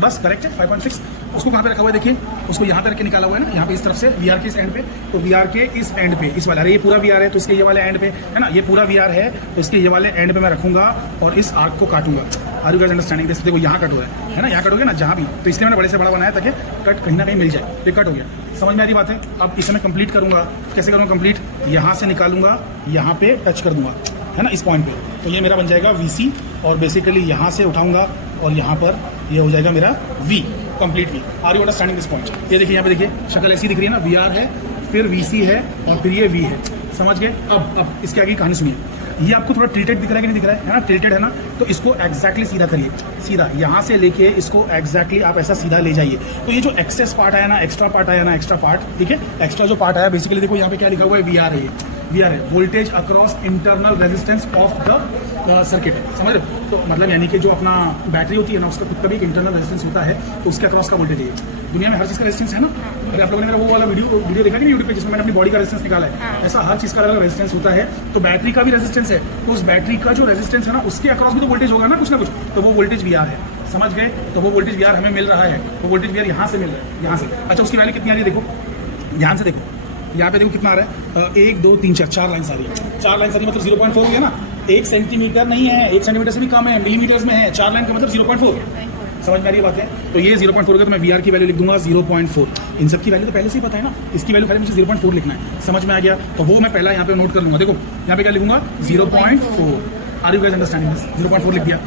बस करेक्ट है 5.6। उसको कहाँ पे रखा हुआ है देखिए, उसको यहाँ पे रख के निकाला हुआ है ना, यहाँ पे इस तरफ से वीआर के इस एंड पे, तो वीआर के इस एंड पे इस वाला, अरे ये पूरा वीआर है तो इसके ये वाले एंड पे है ना, ये पूरा वीआर है तो इसके ये वाले एंड पे मैं रखूंगा और इस आर्क को काटूंगा। Are you guys understanding this? देखो यहाँ कट हो रहा है ना, यहाँ कट हो गया ना जहाँ भी, तो इसलिए मैंने बड़े से बड़ा बनाया ताकि कट कहीं ना कहीं मिल जाए। ये कट हो गया, समझ में आ रही बात है? अब इसे मैं कंप्लीट करूंगा, कैसे करूँगा कंप्लीट? यहाँ से निकालूंगा, यहाँ पे टच कर दूंगा है ना, इस पॉइंट पे, तो ये मेरा बन जाएगा VC और बेसिकली यहाँ से उठाऊंगा और यहाँ पर ये हो जाएगा मेरा V, complete V। Are you understanding this point? ये देखिए यहाँ पे देखिए शक्ल ऐसी दिख रही है ना, VR है, फिर VC है और फिर ये V है, समझ गए? अब इसके आगे कहानी सुनिए, ये आपको थोड़ा टिल्टेड दिख रहा है कि नहीं दिख रहा है ना, टिल्टेड है ना, तो इसको एग्जैक्टली सीधा करिए, सीधा यहाँ से लेके इसको एग्जैक्टली आप ऐसा सीधा ले जाइए। तो ये जो एक्सेस पार्ट आया ना, एक्स्ट्रा पार्ट आया ना, एक्स्ट्रा पार्ट, ठीक है, एक्स्ट्रा जो पार्ट आया बेसिकली देखो यहाँ पे क्या लिखा हुआ है, VR है, VR है, voltage across internal resistance of the circuit, समझ रहे हो? तो मतलब यानी कि जो अपना बैटरी होती है ना, उसका खुद का भी एक इंटरनल रेजिस्टेंस होता है, तो उसके अक्रॉस का वोल्टेज है। दुनिया में हर चीज़ का रेजिस्टेंस है ना, अरे आप लोगों ने मेरा वो वाला वीडियो देखा कि यूट्यूब पे जिसमें मैंने अपनी बॉडी का रेजिस्टेंस निकाला है, ऐसा हर चीज़ का अलग रेजिस्टेंस होता है। तो बैटरी का भी रेजिस्टेंस है, तो उस बैटरी का जो रेजिस्टेंस है ना, उसके अक्रॉस भी तो वोल्टेज होगा ना कुछ, तो वो वोल्टेज VR है, समझ गए? तो वो वोल्टेज VR हमें मिल रहा है, वो वोल्टेज VR यहाँ से मिल रहा है, यहाँ से। अच्छा, उसकी वैल्यू कितनी आ रही है देखो, ध्यान से देखो, यहाँ पे देखो कितना आ रहा है, 1 2 3 4 लाइन आ रही है, 4 लाइन आ रही है, मतलब 0.4 है ना, 1 सेंटीमीटर नहीं है, 1 सेंटीमीटर से भी कम है, मिलीमीटर्स में है, 4 लाइन का मतलब 0.4, समझ में आ रही है बात है? तो ये 0.4 का, तो मैं VR की वैल्यू लिख दूंगा 0.4। इन सब की वैल्यू तो पहले से ही पता है ना, इसकी वैल्यू पहले मुझे 0.4 लिखना है, समझ में आ गया? तो वो मैं पहला यहाँ पे नोट कर लूँगा, देखो यहाँ पे क्या लिखूंगा, 0.4। Are you guys understanding this? 0.4 लिख दिया।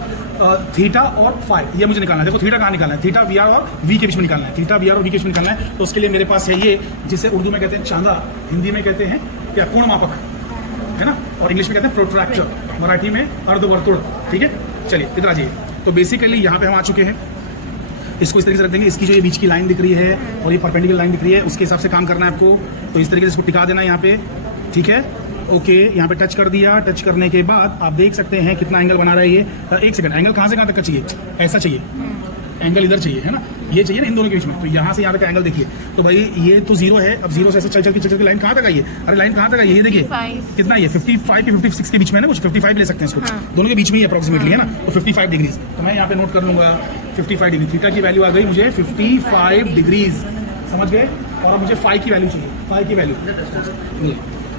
थीटा और फाई ये मुझे निकालना है, देखो थीटा कहाँ निकालना है, थीटा VR और V के बीच में निकालना है, थीटा VR और V के बीच में निकालना है। तो उसके लिए मेरे पास है ये, जिसे उर्दू में कहते हैं चांदा, हिंदी में कहते हैं क्या, कोण मापक है ना, और इंग्लिश में कहते हैं प्रोट्रैक्टर, मराठी में अर्धवर्तुल, ठीक है? चलिए इधर आ जाइए। तो बेसिकली यहाँ पे हम आ चुके हैं, इसको इस तरीके से रख देंगे, इसकी जो ये बीच की लाइन दिख रही है और ये परपेंडिकुलर लाइन दिख रही है, उसके हिसाब से काम करना है आपको। तो इस तरीके से इसको टिका देना है यहाँ पे, ठीक है? ओके, यहाँ पे टच कर दिया, टच करने के बाद आप देख सकते हैं कितना एंगल बना रहा है ये। एक सेकंड, एंगल कहाँ से कहाँ तक का चाहिए? ऐसा चाहिए, एंगल इधर चाहिए है ना, ये चाहिए ना इन दोनों के बीच में, तो यहाँ से यहाँ तक का एंगल देखिए। तो भाई ये तो 0 है, अब 0 से ऐसे चल के लाइन कहाँ तक आई है? अरे लाइन कहाँ तक आई है? ये देखिए कितना है, 55 के 56 के बीच में है ना, कुछ 55 ले सकते हैं इसको, दोनों के बीच में ही अप्रोक्सीमेटली है ना, तो 55 डिग्रीज। तो मैं यहाँ पे नोट कर लूंगा 55 डिग्री। थीटा की वैल्यू आ गई मुझे 55 डिग्रीज, समझ गए? और अब मुझे फाई की वैल्यू चाहिए, फाई की वैल्यू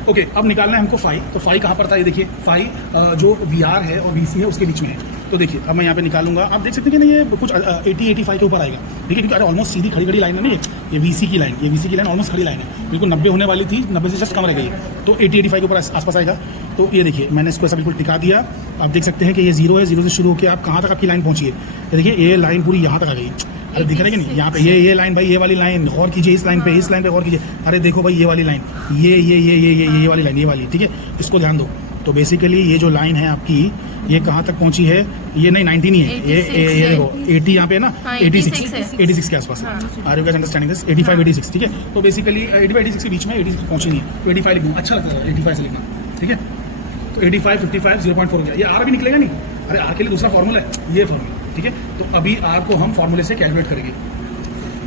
ओके। अब निकालना है हमको फाई। तो फाई कहाँ पर था? ये देखिए फाई जो VR है और VC है उसके बीच में है। तो देखिए अब मैं यहाँ पे निकालूंगा, आप देख सकते हैं कि ना ये कुछ 80-85 के ऊपर आएगा, देखिए, क्योंकि अरे ऑलमोस्ट सीधी खड़ी लाइन है ना ये VC की लाइन, ये VC की लाइन ऑलमोस्ट खड़ी लाइन है, बिल्कुल 90 होने वाली थी, 90 से जस्ट कम रह गई, तो 80-85 के ऊपर आसपास आएगा। तो ये देखिए मैंने इसको ऐसा बिल्कुल टिका दिया, आप देख सकते हैं कि ये 0 है, 0 से शुरू होकर आप कहाँ तक आपकी लाइन पहुँची है, देखिए ये लाइन पूरी यहाँ तक आ गई। अरे दिख रहा है कि नहीं यहाँ पे ये लाइन, भाई ये वाली लाइन गौर कीजिए, इस लाइन पे गौर कीजिए। अरे देखो भाई ये वाली लाइन, ये वाली लाइन, ये वाली, ठीक है, इसको ध्यान दो। तो बेसिकली ये जो लाइन है आपकी, ये कहाँ तक पहुंची है? ये नहीं 90 नहीं है, ये देखो 80 यहाँ पे ना, 86 के आसपास। Are you guys understanding this? 85-86, ठीक है? तो बेसिकली 85-86 के बीच में, 86 पहुंची नहीं है, तो 85 लिख दूँ, अच्छा लगता है 85 से लिखना, ठीक है? तो 85, 55, 0.4 हो गया। ये आर भी निकलेगा नहीं, अरे आर के लिए दूसरा फॉर्मूला है, ये फॉर्मूला, ठीक है? तो अभी आर को हम फॉर्मूले से कैलकुलेट करेंगे।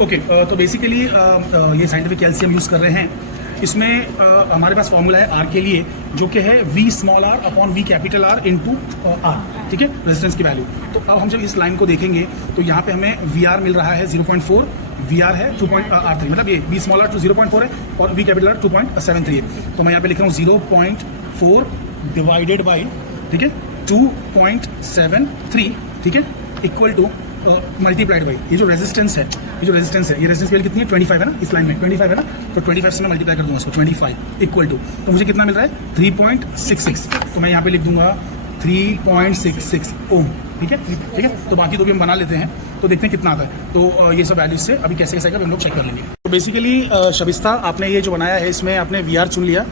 ओके, तो बेसिकली ये साइंटिफिक कैल्शियम यूज़ कर रहे हैं, इसमें हमारे पास फॉर्मूला है आर के लिए, जो कि है V⁻R/V⁻R इंटू आर, ठीक है, रेजिस्टेंस की वैल्यू। तो अब हम जब इस लाइन को देखेंगे तो यहाँ पे हमें VR मिल रहा है 0.4, VR है 2.R3, मतलब ये V⁻R 0.4 है और V⁻R 2.73 है। तो मैं यहाँ पे लिख रहा हूँ 0.4 डिवाइडेड बाई, ठीक है, 2.73, ठीक है, इक्वल टू मल्टीप्लाइड बाई ये जो रेजिस्टेंस है, ये रेजिस्टेंस की वैल्यू कितनी है? 25 है ना, इस लाइन में 25 है ना, तो 25 से मैं मल्टीप्लाई कर दूंगा इसको, 25 इक्वल टू, तो मुझे कितना मिल रहा है? 3.66। तो मैं यहाँ पे लिख दूंगा 3.66 ओम, ठीक है, ठीक है। तो बाकी तो भी हम बना लेते हैं, तो देखते हैं कितना आता है। तो ये सब वैल्यूज से अभी कैसे आएगा हम लोग चेक कर लेंगे। तो बेसिकली शबिस्ता, आपने ये जो बनाया है इसमें आपने VR चुन लिया,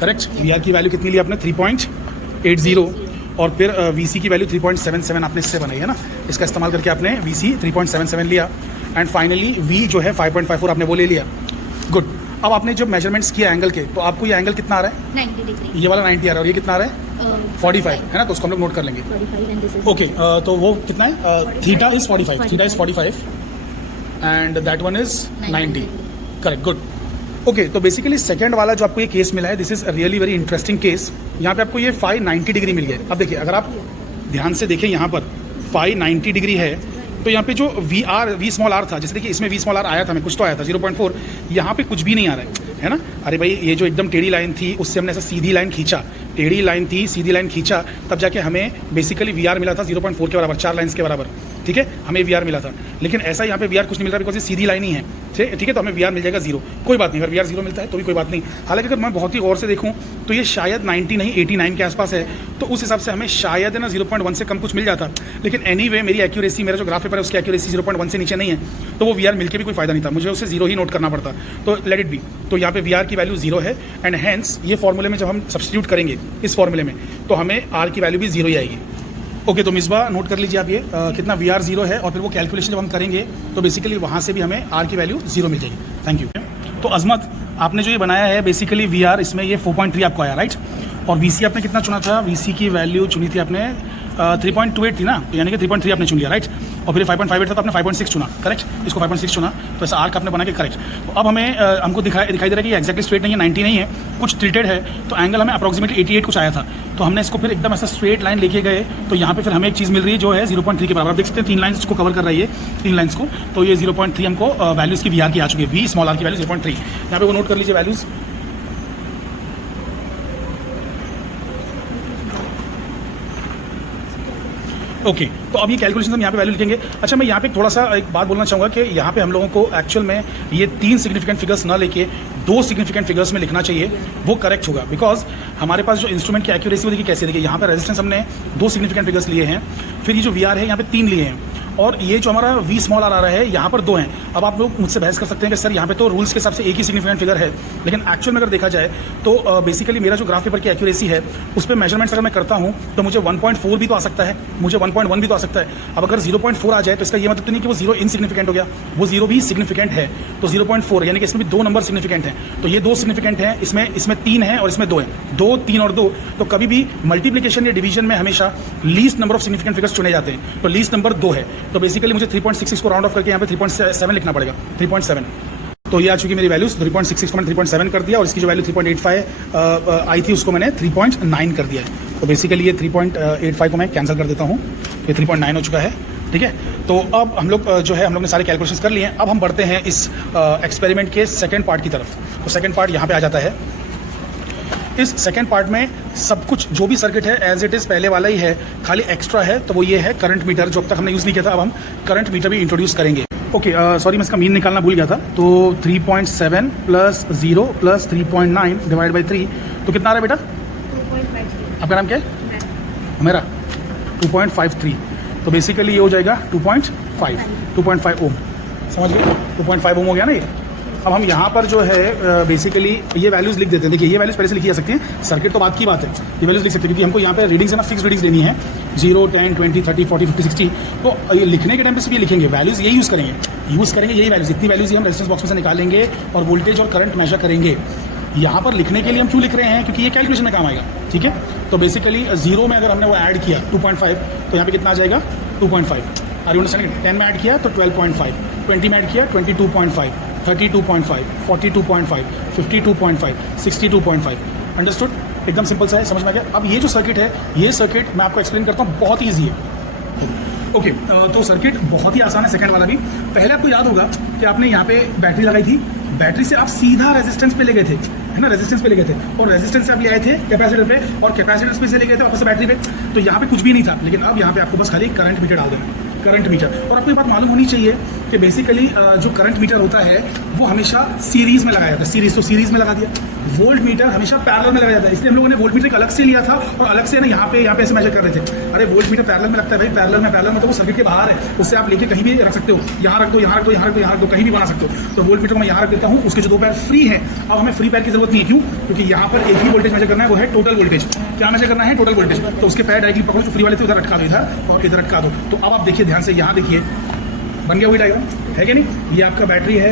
करेक्ट? VR की वैल्यू कितनी ली आपने? 3.80, और फिर VC की वैल्यू 3.77 आपने इससे बनाई है ना, इसका इस्तेमाल करके आपने VC 3.77 लिया, एंड फाइनली V जो है 5.54 आपने वो ले लिया। गुड। अब आपने जब मेजरमेंट्स किया एंगल के, तो आपको ये एंगल कितना आ रहा है? 90 डिग्री। ये वाला 90 आ रहा है, और ये कितना आ रहा है? 45 है ना, तो उसको हम लोग नोट कर लेंगे। ओके, तो वो कितना है? Theta is 45 and that one is 90, correct, good. Okay, तो बेसिकली सेकंड वाला जो आपको ये केस मिला है, this is really very interesting case. यहाँ पे आपको ये फाई 90 डिग्री मिल गया है। अब देखिए, अगर आप ध्यान से देखें यहाँ पर फाई 90 डिग्री है, तो यहाँ पे जो वी स्मॉल आर था, जैसे देखिए इसमें वी स्मॉल आर आया था, मैं कुछ तो आया था 0.4, यहाँ पे कुछ भी नहीं आ रहा है ना। अरे भाई ये जो एकदम टेढ़ी लाइन थी उससे हमने ऐसा सीधी लाइन खींचा, टेढ़ी लाइन थी सीधी लाइन खींचा, तब जाके हमें बेसिकली वी आर मिला था 0.4 के बराबर, 4 लाइन्स के बराबर, ठीक है, हमें वी आर मिला था। लेकिन ऐसा यहाँ पे वी आर कुछ नहीं मिल रहा बिकॉज ये सीधी लाइन ही है, ठीक है, तो हमें वी आर मिल जाएगा 0, कोई बात नहीं, अगर वी आर 0 मिलता है तो भी कोई बात नहीं। हालांकि अगर मैं बहुत ही गौर से देखूँ तो ये शायद 90 नहीं 89 के आसपास है, तो उस हिसाब से हमें शायद है ना 0.1 से कम कुछ मिल जाता। लेकिन एनीवे मेरी एक्यूरेसी, मेरा जो ग्राफ पेपर है उसकी एक्यूरेसी 0.1 से नीचे नहीं है, तो वो वी आर मिल के भी कोई फायदा नहीं था, मुझे उसे 0 ही नोट करना पड़ता, तो लेट इट बी। तो यहाँ पे वी आर की वैल्यू 0 है एंड हैंस ये फॉर्मूले में जब हम सब्स्टिट्यूट करेंगे इस फॉर्मूले में तो हमें आर की वैल्यू भी 0 ही आएगी। ओके, तो मिसबा नोट कर लीजिए आप ये कितना वी आर 0 है, और फिर वो कैलकुलेशन जब हम करेंगे तो बेसिकली वहाँ से भी हमें आर की वैल्यू 0 मिल जाएगी। Thank you. तो अजमत आपने जो ये बनाया है बेसिकली वी आर, इसमें ये 4.3 आपको आया, राइट, और वी सी आपने कितना चुना था, वी सी की वैल्यू चुनी थी आपने 3.28 थी ना, तो यानी कि 3.3 आपने चुन लिया, राइट, और फिर 5.58 था तो आपने 5.6 चुना, करेक्ट, इसको 5.6 चुना, तो ऐसा आर्क आपने बना के करेक्ट। तो अब हमें हमको दिखाई दे रहा है कि एक्जैक्टली स्ट्रेट नहीं है, 90 नहीं है, कुछ टिल्टेड है, तो एंगल हमें अप्रॉक्सीमेटली 88 कुछ आया था, तो हमने इसको फिर एकदम ऐसा स्ट्रेट लाइन लेके गए, तो यहाँ पे फिर हमें एक चीज़ मिल रही है जो है 0.3 के बराबर। आप देख सकते हैं 3 लाइन्स को कवर कर रही है, 3 लाइन्स को, तो ये 0.3 हमको वैल्यूज़ की वी आर की आ चुकी है, वी स्मॉल आर की वैल्यू 0.3, यहाँ पे वो नोट कर लीजिए वैल्यूज़। ओके, तो अब ये कैलकुलेशन हम यहाँ पे वैल्यू लिखेंगे। अच्छा, मैं यहाँ पे थोड़ा सा एक बात बोलना चाहूँगा कि यहाँ पे हम लोगों को एक्चुअल में ये 3 सिग्निफिकेंट फिगर्स ना लेके 2 सिग्निफिकेंट फिगर्स में लिखना चाहिए, वो करेक्ट होगा, बिकॉज हमारे पास जो इंस्ट्रूमेंट की एक्यूरेसी वो देखिए कैसे, देखिए यहाँ पे रेजिस्टेंस हमने 2 सिग्निफिकेंट फिगर्स लिए हैं, फिर ये जो वी आर है यहाँ पे 3 लिए हैं, और ये जो हमारा वी स्मॉल आर आ रहा है यहाँ पर 2 हैं। अब आप लोग मुझसे बहस कर सकते हैं कि सर यहाँ पे तो रूल्स के हिसाब से एक ही सिग्निफिकेंट फिगर है, लेकिन एक्चुअल में अगर देखा जाए तो बेसिकली मेरा जो ग्राफ पेपर की एक्यूरेसी है उस पर मेजरमेंट्स अगर मैं करता हूँ तो मुझे 1.4 भी तो आ सकता है, मुझे 1.1 भी तो आ सकता है। अब अगर 0.4 आ जाए तो इसका ये मतलब तो नहीं कि वो 0 इनसिग्निफिकेंट हो गया, वो 0 भी सिग्निफिकेंट है, तो 0.4 यानी कि इसमें भी 2 नंबर सिग्निफिकेंट हैं, तो ये 2 सिग्निफिकेंट हैं, इसमें 3 है और इसमें 2 है, 2 3 और 2, तो कभी भी मल्टीप्लिकेशन या डिवीजन में हमेशा least number of significant figures चुने जाते हैं, तो लीस्ट नंबर 2 है, तो बेसिकली मुझे 3.66 को राउंड ऑफ करके यहाँ पे 3.7 लिखना पड़ेगा, 3.7। तो ये आ चुकी मेरी वैल्यूज, 3.66 को मैंने 3.7 कर दिया, और इसकी जो वैल्यू 3.85 आई थी उसको मैंने 3.9 कर दिया है, तो बेसिकली ये 3.85 को मैं कैंसिल कर देता हूँ, ये 3.9 हो चुका है, ठीक है। तो अब हम लोग जो है हम लोग ने सारे कैलकुलेशंस कर लिए हैं, अब हम बढ़ते हैं इस एक्सपेरिमेंट के सेकेंड पार्ट की तरफ। तो सेकेंड पार्ट यहाँ पे आ जाता है। इस सेकेंड पार्ट में सब कुछ जो भी सर्किट है एज इट इज़ पहले वाला ही है, खाली एक्स्ट्रा है, तो वो ये है करंट मीटर, जो अब तक हमने यूज़ नहीं किया था, अब हम करंट मीटर भी इंट्रोड्यूस करेंगे। ओके, सॉरी मैं इसका मीन निकालना भूल गया था, तो 3.7 प्लस 0 प्लस 3.9 डिवाइड बाई 3, तो कितना आ रहा है बेटा? 2.53। आपका नाम क्या है? मेरा 2.53, तो बेसिकली ये हो जाएगा 2.5 ओम, समझ गए? 2.5 ओम हो गया ना ये। अब हम यहाँ पर जो है बेसिकली ये वैल्यूज़ लिख देते हैं। देखिए ये वैल्यूज़ पहले से लिखी जा सकती हैं, सर्किट तो बात की बात है, ये वैल्यूज़ लिख सकते हैं क्योंकि हमको यहाँ पे रीडिंग्स है ना, फिक्स रीडिंग्स लेनी है, 0 10 20 30 40 50 60, तो ये लिखने के टाइम पे सिर्फ ये लिखेंगे, वैल्यूज़ यही यूज़ करेंगे यही वैल्यूज़, इतनी वैल्यूज़ ही हम रेजिस्टेंस बॉक्स में से निकालेंगे और वोल्टेज और करंट मेजर करेंगे। यहाँ पर लिखने के लिए हम क्यों लिख रहे हैं? क्योंकि ये कैलकुलेशन में काम आएगा, ठीक है। तो बेसिकली 0 में अगर हमने वो ऐड किया 2.5, तो यहाँ पे कितना आ जाएगा? 2.5। Are you understanding? 10 में ऐड किया तो 12.5, 20 में ऐड किया 22.5, 32.5, 42.5, 52.5, 62.5। अंडरस्टूड? एकदम सिंपल सा है, समझ में आ गया। अब ये जो सर्किट है, ये सर्किट मैं आपको एक्सप्लेन करता हूँ, बहुत ईजी है। ओके, तो सर्किट बहुत ही आसान है, सेकंड वाला भी। पहले आपको याद होगा कि आपने यहाँ पे बैटरी लगाई थी, बैटरी से आप सीधा रेजिस्टेंस पे ले गए थे, है ना, रेजिस्टेंस पे ले गए थे, और रेजिस्टेंस से आप ले आए थे कैपेसिटर पे, और कैपेसिटर पे से ले गए थे वापस से बैटरी पे, तो यहाँ पे कुछ भी नहीं था। लेकिन अब यहाँ पे आपको बस खाली करंट मीटर डाल देना, करंट मीटर। और आपको ये बात मालूम होनी चाहिए कि बेसिकली जो करंट मीटर होता है वो हमेशा सीरीज में लगाया जाता है, सीरीज, तो सीरीज में लगा दिया। वोल्ट मीटर हमेशा पैरेलल में लगाया जाता है, इसलिए हम लोगों ने वोल्ट मीटर अलग से लिया था और अलग से ना यहाँ पे ऐसे मेजर कर रहे थे। अरे वोल्ट मीटर पैरेलल में लगता है भाई, पैरेलल में तो वो सर्किट के बाहर है, उससे आप लेके कहीं भी रख सकते हो, यहाँ रख दो, यहाँ रख दो, यहाँ रख दो, यहाँ रख दो, कहीं भी बना सकते हो। तो वोल्ट मीटर मैं यहाँ रख देता हूँ, उसके जो 2 पैर फ्री है। अब हमें फ्री पैर की जरूरत नहीं है, क्यों? क्योंकि यहाँ पर एक ही वोल्टेज मेजर करना है, वो है टोटल वोल्टेज। क्या मेजर करना है? Total voltage. तो उसके पैर डायरेक्टली पकड़ो, जो फ्री वाले थे उधर रखा दो, इधर और इधर रखा दो। तो अब आप देखिए ध्यान से, यहाँ देखिए बन गया वही डायग्राम, है कि नहीं? ये आपका बैटरी है,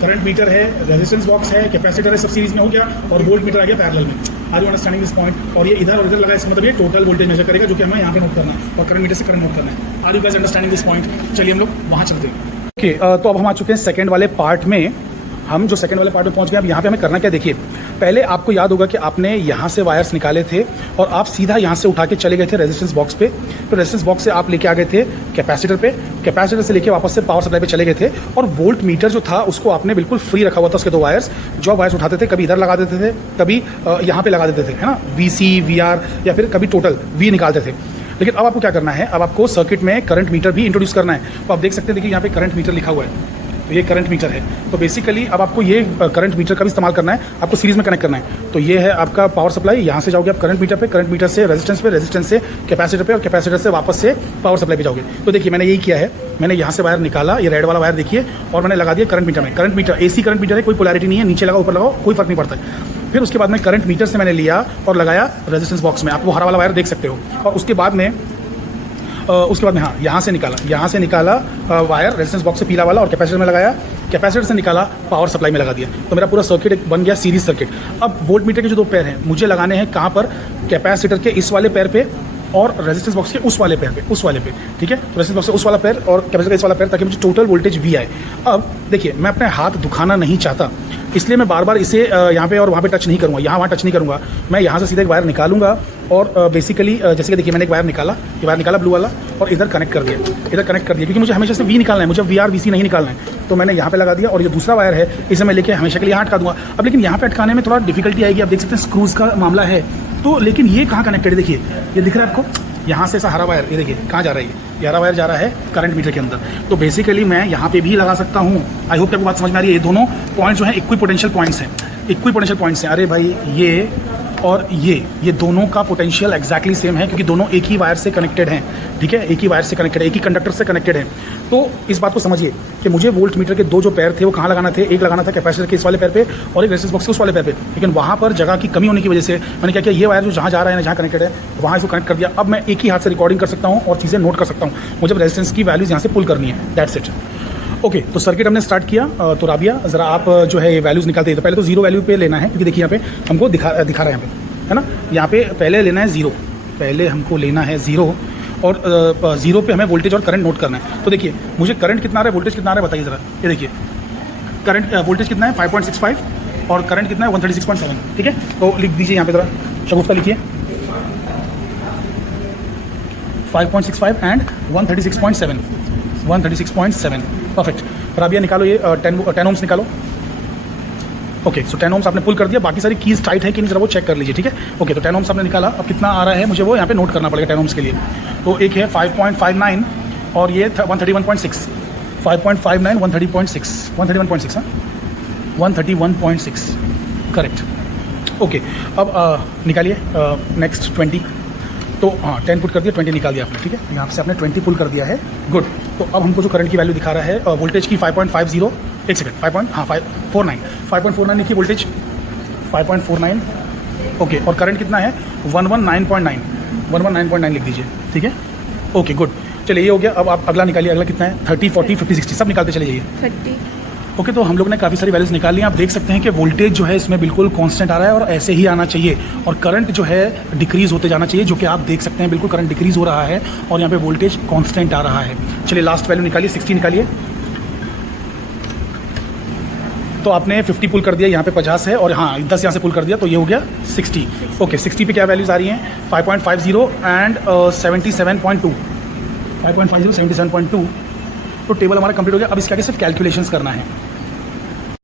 करंट मीटर है, रेजिस्टेंस बॉक्स है, कैपेसिटर है, सब सीरीज में हो गया, और वोल्ट मीटर आ गया पैरेलल में। Are you understanding this point? और ये इधर और इधर लगा, इसका मतलब ये टोटल वोल्टेज मेजर करेगा, जो कि हमें यहाँ पे नोट करना है, और करंट मीटर से करंट नोट करना है। Are you guys understanding this point? चलिए हम लोग वहाँ चलते हैं। ओके, तो अब हम आ चुके हैं सेकंड वाले पार्ट में। हम जो सेकंड वाले पार्ट में पहुंच गए, अब यहाँ पे हमें करना क्या, देखिए पहले आपको याद होगा कि आपने यहाँ से वायर्स निकाले थे और आप सीधा यहाँ से उठा के चले गए थे रेजिस्टेंस बॉक्स पे। तो रेजिस्टेंस बॉक्स से आप लेके आ गए थे कैपेसिटर पे, कैपेसिटर से लेके वापस से पावर सप्लाई पे चले गए थे और वोल्ट मीटर जो था उसको आपने बिल्कुल फ्री रखा हुआ था। उसके 2 वायर्स, जो वायर्स उठाते थे कभी इधर लगा देते थे, कभी यहाँ पे लगा देते थे, है ना, VC VR या फिर कभी टोटल V निकालते थे। लेकिन अब आपको क्या करना है, अब आपको सर्किट में करंट मीटर भी इंट्रोड्यूस करना है। तो आप देख सकते हैं, देखिए यहाँ पे करंट मीटर लिखा हुआ है, तो ये करंट मीटर है। तो बेसिकली अब आपको ये करंट मीटर का भी इस्तेमाल करना है, आपको सीरीज़ में कनेक्ट करना है। तो ये है आपका पावर सप्लाई, यहाँ से जाओगे आप करंट मीटर पे, करंट मीटर से रेजिस्टेंस पे, रेजिस्टेंस से कैपेसिटर पे और कैपेसिटर से वापस से पावर सप्लाई पे जाओगे। तो देखिए मैंने यही किया है, मैंने यहाँ से वायर निकाला, ये रेड वाला वायर देखिए, और मैंने लगा दिया करंट मीटर में। Current meter AC current meter है, कोई पोलैरिटी नहीं है, नीचे लगाओ ऊपर लगाओ कोई फर्क नहीं पड़ता है। फिर उसके बाद में करंट मीटर से मैंने लिया और लगाया रेजिस्टेंस बॉक्स में, आप वो हरा वाला वायर देख सकते हो। और उसके बाद में हाँ यहाँ से निकाला वायर रेजिस्टेंस बॉक्स से पीला वाला और कैपेसिटर में लगाया, कैपेसिटर से निकाला पावर सप्लाई में लगा दिया। तो मेरा पूरा सर्किट बन गया सीरीज सर्किट। अब वोल्ट मीटर के जो 2 पैर हैं मुझे लगाने हैं कहाँ पर, कैपेसिटर के इस वाले पैर पे और रेजिस्टेंस बॉक्स के उस वाले पैर पे, ठीक है। तो रेजिस्टेंस बॉक्स से उस वाला पैर और कैपेसिटर का इस वाला पैर, ताकि मुझे टोटल वोल्टेज V आए। अब देखिए मैं अपने हाथ दुखाना नहीं चाहता, इसलिए मैं बार बार इसे यहाँ पे और वहाँ पे टच नहीं करूँगा, यहाँ वहाँ टच नहीं करूँगा। मैं यहाँ से सीधे एक वायर निकालूंगा और बेसिकली जैसे कि देखिए मैंने एक वायर निकाला, ये वायर निकाला ब्लू वाला और इधर कनेक्ट कर दिया, क्योंकि मुझे हमेशा से V निकालना है, मुझे VR VC नहीं निकालना है। तो मैंने यहाँ पे लगा दिया और ये दूसरा वायर है, इसे मैं लेके हमेशा के लिए यहाँ अटका दूंगा। अब लेकिन यहाँ पे अटकाने में थोड़ा डिफिकल्टी आएगी, आप देख सकते हैं स्क्रूज का मामला है। तो लेकिन ये कहाँ कनेक्टेड है, देखिए ये दिख रहा है आपको, यहाँ से ऐसा हरा वायर, ये देखिए कहाँ जा रहा है, ये हरा वायर जा रहा है करंट मीटर के अंदर। तो बेसिकली मैं यहाँ पे भी लगा सकता हूँ। आई होप कि आपको बात समझ में आ रही है। ये दोनों पॉइंट्स जो है इक्विपोटेंशियल पॉइंट्स हैं, अरे भाई ये और ये दोनों का पोटेंशियल एक्जैक्टली सेम है, क्योंकि दोनों एक ही वायर से कनेक्टेड हैं, ठीक है, एक ही वायर से कनेक्टेड है, एक ही कंडक्टर से कनेक्टेड है। तो इस बात को समझिए कि मुझे वोल्ट मीटर के 2 जो पैर थे वो कहाँ लगाना थे, एक लगाना था कैपेसिटर के इस वाले पैर पे और एक रेजिस्टेंस बॉक्स के उस वाले पैर पे। लेकिन वहाँ पर जगह की कमी होने की वजह से मैंने क्या किया, ये वायर जो जहाँ जा रहा है, जहाँ कनेक्टेड है वहाँ इसको कनेक्ट कर दिया। अब मैं एक ही हाथ से रिकॉर्डिंग कर सकता हूँ और चीज़ें नोट कर सकता हूँ। मुझे रेजिस्टेंस की वैल्यूज यहाँ से पुल करनी है, दैट्स इट। ओके, तो सर्किट हमने स्टार्ट किया। तो राबिया ज़रा आप जो है ये वैल्यूज़ निकालते हैं। तो पहले तो 0 वैल्यू पे लेना है, क्योंकि देखिए यहाँ पे हमको दिखा रहा है यहाँ पे, है ना, यहाँ पे पहले लेना है 0, पहले हमको लेना है 0 और 0 पे हमें वोल्टेज और करंट नोट करना है। तो देखिए मुझे करंट कितना आ रहा है, वोल्टेज कितना आ रहा है, बताइए ज़रा। ये देखिए करंट वोल्टेज कितना है 5.65 और करंट कितना है 136.7, ठीक है। तो लिख दीजिए यहाँ पे ज़रा, शगुफ्ता लिखिए 5.65 एंड 136.7, परफेक्ट। राबिया निकालो ये 10 ओम्स निकालो। ओके, सो 10 ओम्स आपने पुल कर दिया, बाकी सारी कीज टाइट है कि नहीं जरा वो चेक कर लीजिए, ठीक है। ओके, तो 10 ओम्स आपने निकाला, अब कितना आ रहा है मुझे वो यहाँ पे नोट करना पड़ेगा 10 ओम्स के लिए। तो एक है 5.59 और ये 131.6, 5.59 131.6 हाँ, 131.6 करेक्ट। ओके, अब निकालिए नेक्स्ट 20। तो हाँ 10 पुट कर दिया, 20 निकाल दिया आपने, ठीक है। यहाँ से आपने 20 पुल कर दिया है, गुड। तो अब हमको जो करंट की वैल्यू दिखा रहा है वोल्टेज की 5.50, एक सेकंड 5.49 लिखिए वोल्टेज 5.49। ओके, और करंट कितना है 119.9 लिख दीजिए, ठीक है। ओके गुड, चलिए ये हो गया। अब आप अगला निकालिए, अगला कितना है 30, 40, 50, 60 सब निकालते चले जाइए। 30। ओके, तो हम लोग ने काफ़ी सारी वैल्यूज निकाल ली। आप देख सकते हैं कि वोल्टेज जो है इसमें बिल्कुल कांस्टेंट आ रहा है और ऐसे ही आना चाहिए, और करंट जो है डिक्रीज होते जाना चाहिए, जो कि आप देख सकते हैं बिल्कुल करंट डिक्रीज हो रहा है और यहाँ पे वोल्टेज कांस्टेंट आ रहा है। चलिए लास्ट वैल्यू निकालिए, 60 निकालिए। तो आपने 50 पुल कर दिया, यहाँ पे 50 है और हाँ 10 यहाँ से पुल कर दिया, तो ये हो गया 60। ओके, 60 पे क्या वैल्यूज आ रही हैं 5.50 एंड 77.2, 5.50 77.2। तो टेबल हमारा कंप्लीट हो गया। अब इसके आगे सिर्फ कैलकुलेशंस करना है।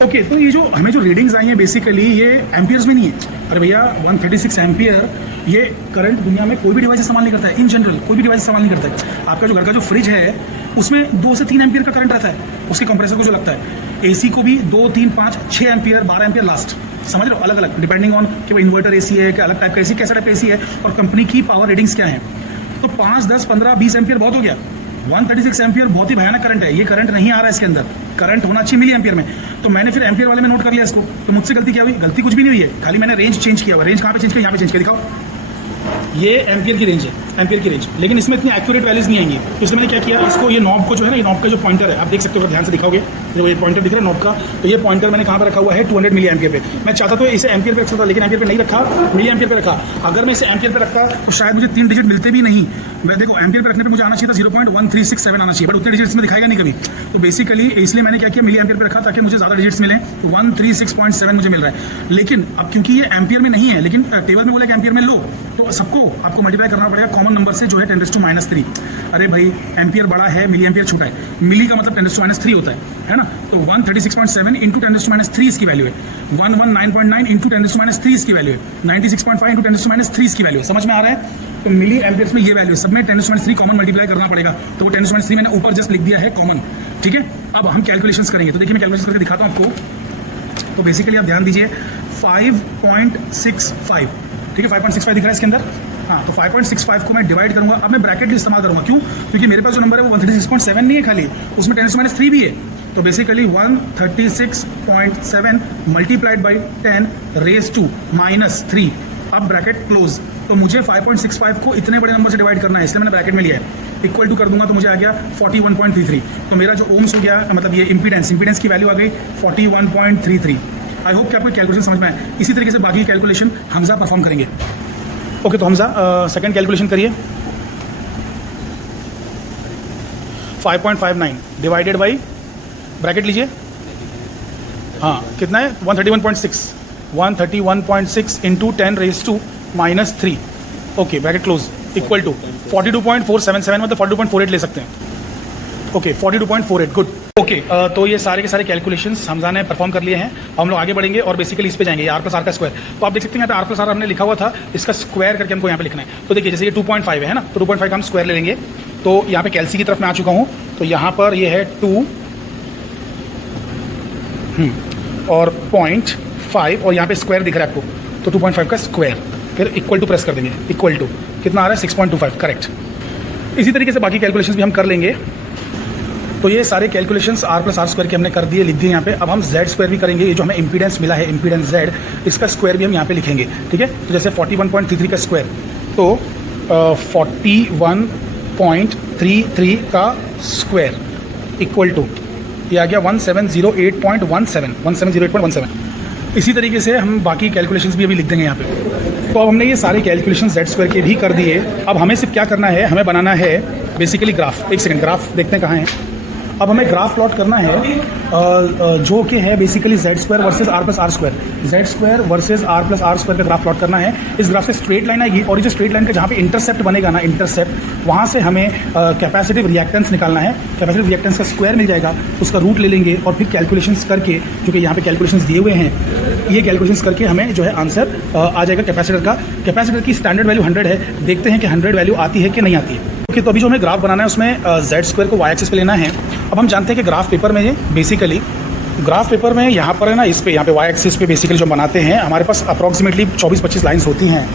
ओके, तो ये जो हमें जो रीडिंग्स आई हैं बेसिकली ये एम्पियर्स में नहीं है। अरे भैया 136 एम्पियर ये करंट दुनिया में कोई भी डिवाइस इस्तेमाल नहीं करता है, इन जनरल कोई भी डिवाइस इस्तेमाल नहीं करता है। आपका जो घर का जो फ्रिज है उसमें 2 से 3 एम्पियर का करंट रहता है, उसके कंप्रेसर को जो लगता है। AC को भी 2, 3, 5, 6 एम्पियर, 12 एम्पियर लास्ट, समझ रहे हो, अलग अलग डिपेंडिंग ऑन कि भाई इन्वर्टर AC है कि अलग टाइप का AC, कैसा टाइप का AC है और कंपनी की पावर रेटिंग्स क्या है। तो 5, 10, 15, 20 एम्पियर बहुत हो गया। 136 एम्पियर बहुत ही भयानक करंट है, ये करंट नहीं आ रहा है इसके अंदर, करंट होना चाहिए मिली एम्पियर में। तो मैंने फिर एम्पियर वाले में नोट कर लिया इसको। तो मुझसे गलती क्या हुई, गलती कुछ भी नहीं हुई है, खाली मैंने रेंज चेंज किया हुआ। रेंज कहाँ पे चेंज किया, यहाँ पे चेंज किया, दिखाओ ये एम्पियर की रेंज है, एम्पियर की रेंज, लेकिन इसमें इतनी एक्यूरेट वैल्यूज नहीं आएंगी। तो इसलिए मैंने क्या किया, इसको ये नॉब को जो है ना, ये नॉब का जो पॉइंटर है, आप देख सकते हो, अगर ध्यान से दिखाओगे देखो ये पॉइंटर दिख रहा है नॉब का, तो ये पॉइंटर मैंने कहाँ पर रखा हुआ है 200 मिली एम्पियर पे। मैं चाहता तो इसे एम्पियर पे रख सकता, लेकिन एम्पियर पे नहीं रखा, मिली एम्पियर पे रखा। अगर मैं इसे एम्पियर पे रखता तो शायद मुझे 3 डिजिट मिलते भी नहीं। मैं देखो एम्पियर पे रखने पे मुझे आना चाहिए था 0.1367 आना चाहिए, बट उतने डिजिट्स में दिखाएगा नहीं कभी। तो बेसिकली इसलिए मैंने क्या किया, मिली एम्पियर पे रखा ताकि मुझे ज़्यादा डिजिट्स मिले। 136.7 मुझे मिल रहा है, लेकिन अब क्योंकि ये एम्पियर में नहीं है, लेकिन टेबल में बोला कि एम्पियर में लो, तो सबको आपको मल्टीप्लाई करना पड़ेगा कॉमन नंबर से, जो है 10⁻³ अरे भाई एम्पियर बड़ा है, मिली एम्पियर छोटा है, मिली का मतलब 10⁻³ होता है ना। तो 136.7 इंटू 10⁻³ इसकी वैल्यू है, 119.9 इंटू 10⁻³ इसकी वैल्यू है, 96.5 इंटू 10⁻³ इसकी वैल्यू है। समझ में आ रहा है? तो मिली एम्पियर्स में ये वैल्यू, सब में 10⁻³ कॉमन मल्टीप्लाई करना पड़ेगा, तो वो 10⁻³ मैंने ऊपर जस्ट लिख दिया है कॉमन, ठीक है। अब हम कैलकुलेशंस करेंगे, तो देखिए मैं कैलकुलेशन करके दिखाता हूँ आपको। तो बेसिकली आप ध्यान दीजिए 5.65, ठीक है, 5.65 दिख रहा है इसके अंदर। हाँ, तो 5.65 को मैं डिवाइड करूंगा। अब मैं ब्रैकेट इस्तेमाल करूंगा, क्यों? क्योंकि मेरे पास जो नंबर है वो 136.7 नहीं है खाली, उसमें 10⁻³ भी है। तो बेसिकली 136.7 मल्टीप्लाइड बाई 10⁻⁻3, अब ब्रैकेट क्लोज। तो मुझे 5.65 को इतने बड़े नंबर से डिवाइड करना है, इसलिए मैंने ब्रैकेट में लिया है। इक्वल टू कर दूंगा तो मुझे आ गया 41.33। तो मेरा जो ओम्स हो गया, मतलब ये इंपीडेंस की वैल्यू आ गई 41.33। आई होप कि आपको कैलकुलेशन समझ में आए। इसी तरीके से बाकी कैलकुलेशन हमजा परफॉर्म करेंगे। ओके, तो हमजा सेकंड कैलकुलेशन करिए। 5.59 डिवाइडेड बाई ब्रैकेट लीजिए, हाँ कितना है 131.6 into 10⁻³ okay, bracket close, equal to 42.477, मतलब 42.48 ले सकते हैं। Okay 42.48, good. ओके, तो ये सारे के सारे कैलकुलेशंस हमजा ने परफॉर्म कर लिए हैं। हम लोग आगे बढ़ेंगे और बेसिकली इस पे जाएंगे, r प्लस आर का स्क्वायर। तो आप देख सकते हैं यहाँ पे r प्लस आर हमने लिखा हुआ था, इसका स्क्वायर करके हमको यहाँ पे लिखना है। तो देखिए जैसे ये 2.5 है ना, तो 2.5 का हम स्क्वायर ले लेंगे। तो यहाँ पे कैलसी की तरफ मैं आ चुका हूँ, तो यहाँ पर ये है 2 और 0.5 और यहाँ पे स्क्वायर दिख रहा है आपको, तो 2.5 का स्क्वायर, फिर इक्वल टू प्रेस कर देंगे, इक्वल टू कितना आ रहा है 6.25, करेक्ट। इसी तरीके से बाकी कैलकुलेशंस भी हम कर लेंगे। तो ये सारे calculations r plus R square के हमने कर दिए, लिख दिए यहाँ पे। अब हम z स्क्वायर भी करेंगे, ये जो हमें इंपीडेंस मिला है, इंपीडेंस z, इसका स्क्वायर भी हम यहाँ पे लिखेंगे, ठीक है। तो जैसे 41.33 का स्क्वायर, तो 41.33 का स्क्वायर इक्वल टू ये आ गया 1708.17। इसी तरीके से हम बाकी कैलकुलेशंस भी अभी लिख देंगे यहाँ पे। तो अब हमने ये सारे कैलकुलेशन z स्क्वायर के भी कर दिए। अब हमें सिर्फ क्या करना है, हमें बनाना है बेसिकली ग्राफ। एक सेकंड, ग्राफ देखते हैं कहाँ है। अब हमें ग्राफ प्लॉट करना है जो कि है basically z square versus r plus R square, z square versus r plus R square का ग्राफ प्लॉट करना है। इस ग्राफ से स्ट्रेट लाइन आएगी और ये जो स्ट्रेट लाइन का जहाँ पे इंटरसेप्ट बनेगा ना, इंटरसेप्ट, वहाँ से हमें कैपेसिटिव रिएक्टेंस निकालना है। कैपेसिटिव रिएक्टेंस का स्क्वायर मिल जाएगा, उसका रूट ले लेंगे और फिर कैलकुलेशंस करके, जो कि यहाँ पे कैलकुलेशंस दिए हुए हैं, ये कैलकुलेशंस करके हमें जो है आंसर आ जाएगा कैपेसिटर का। कैपेसिटर की स्टैंडर्ड वैल्यू 100 है, देखते हैं कि 100 वैल्यू आती है कि नहीं आती है। ओके, तो अभी जो हमें ग्राफ बनाना है उसमें z स्क्वायर को y एक्सिस पे लेना है। अब हम जानते हैं कि ग्राफ पेपर में बेसिकली, ग्राफ पेपर में यहाँ पर है ना, इस पे यहाँ पे y एक्सिस पे बेसिकली जो बनाते हैं हमारे पास अप्रॉक्सीमेटली 24-25 लाइन्स होती हैं।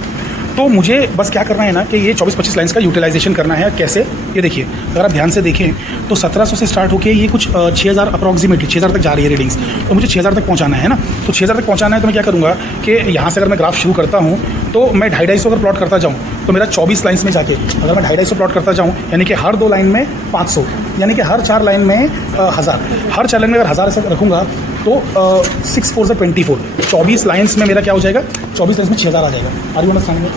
तो मुझे बस क्या करना है ना कि ये 24-25 लाइन्स का यूटिलाइजेशन करना है। कैसे, ये देखिए, अगर आप ध्यान से देखें तो 1700 से स्टार्ट होकर ये कुछ 6000 अप्रॉक्सीमेटली 6000 तक जा रही है रीडिंग्स। तो मुझे 6000 तक पहुंचाना है ना, तो 6000 तक पहुंचाना है तो मैं क्या करूँगा कि यहाँ से अगर मैं ग्राफ शुरू करता हूँ तो मैं 250 अगर प्लॉट करता जाऊँ तो मेरा 24 लाइन्स में जाके अगर मैं 250 प्लॉट करता जाऊँ, यानी कि हर 2 लाइन में 500, यानी कि हर 4 लाइन में 1000, हर 4 लाइन में अगर 1000 ऐसा रखूँगा तो 6 4 से 24, 24 लाइन्स में मेरा क्या हो जाएगा, 24 लाइन्स में 6000 आ जाएगा। Are you understanding?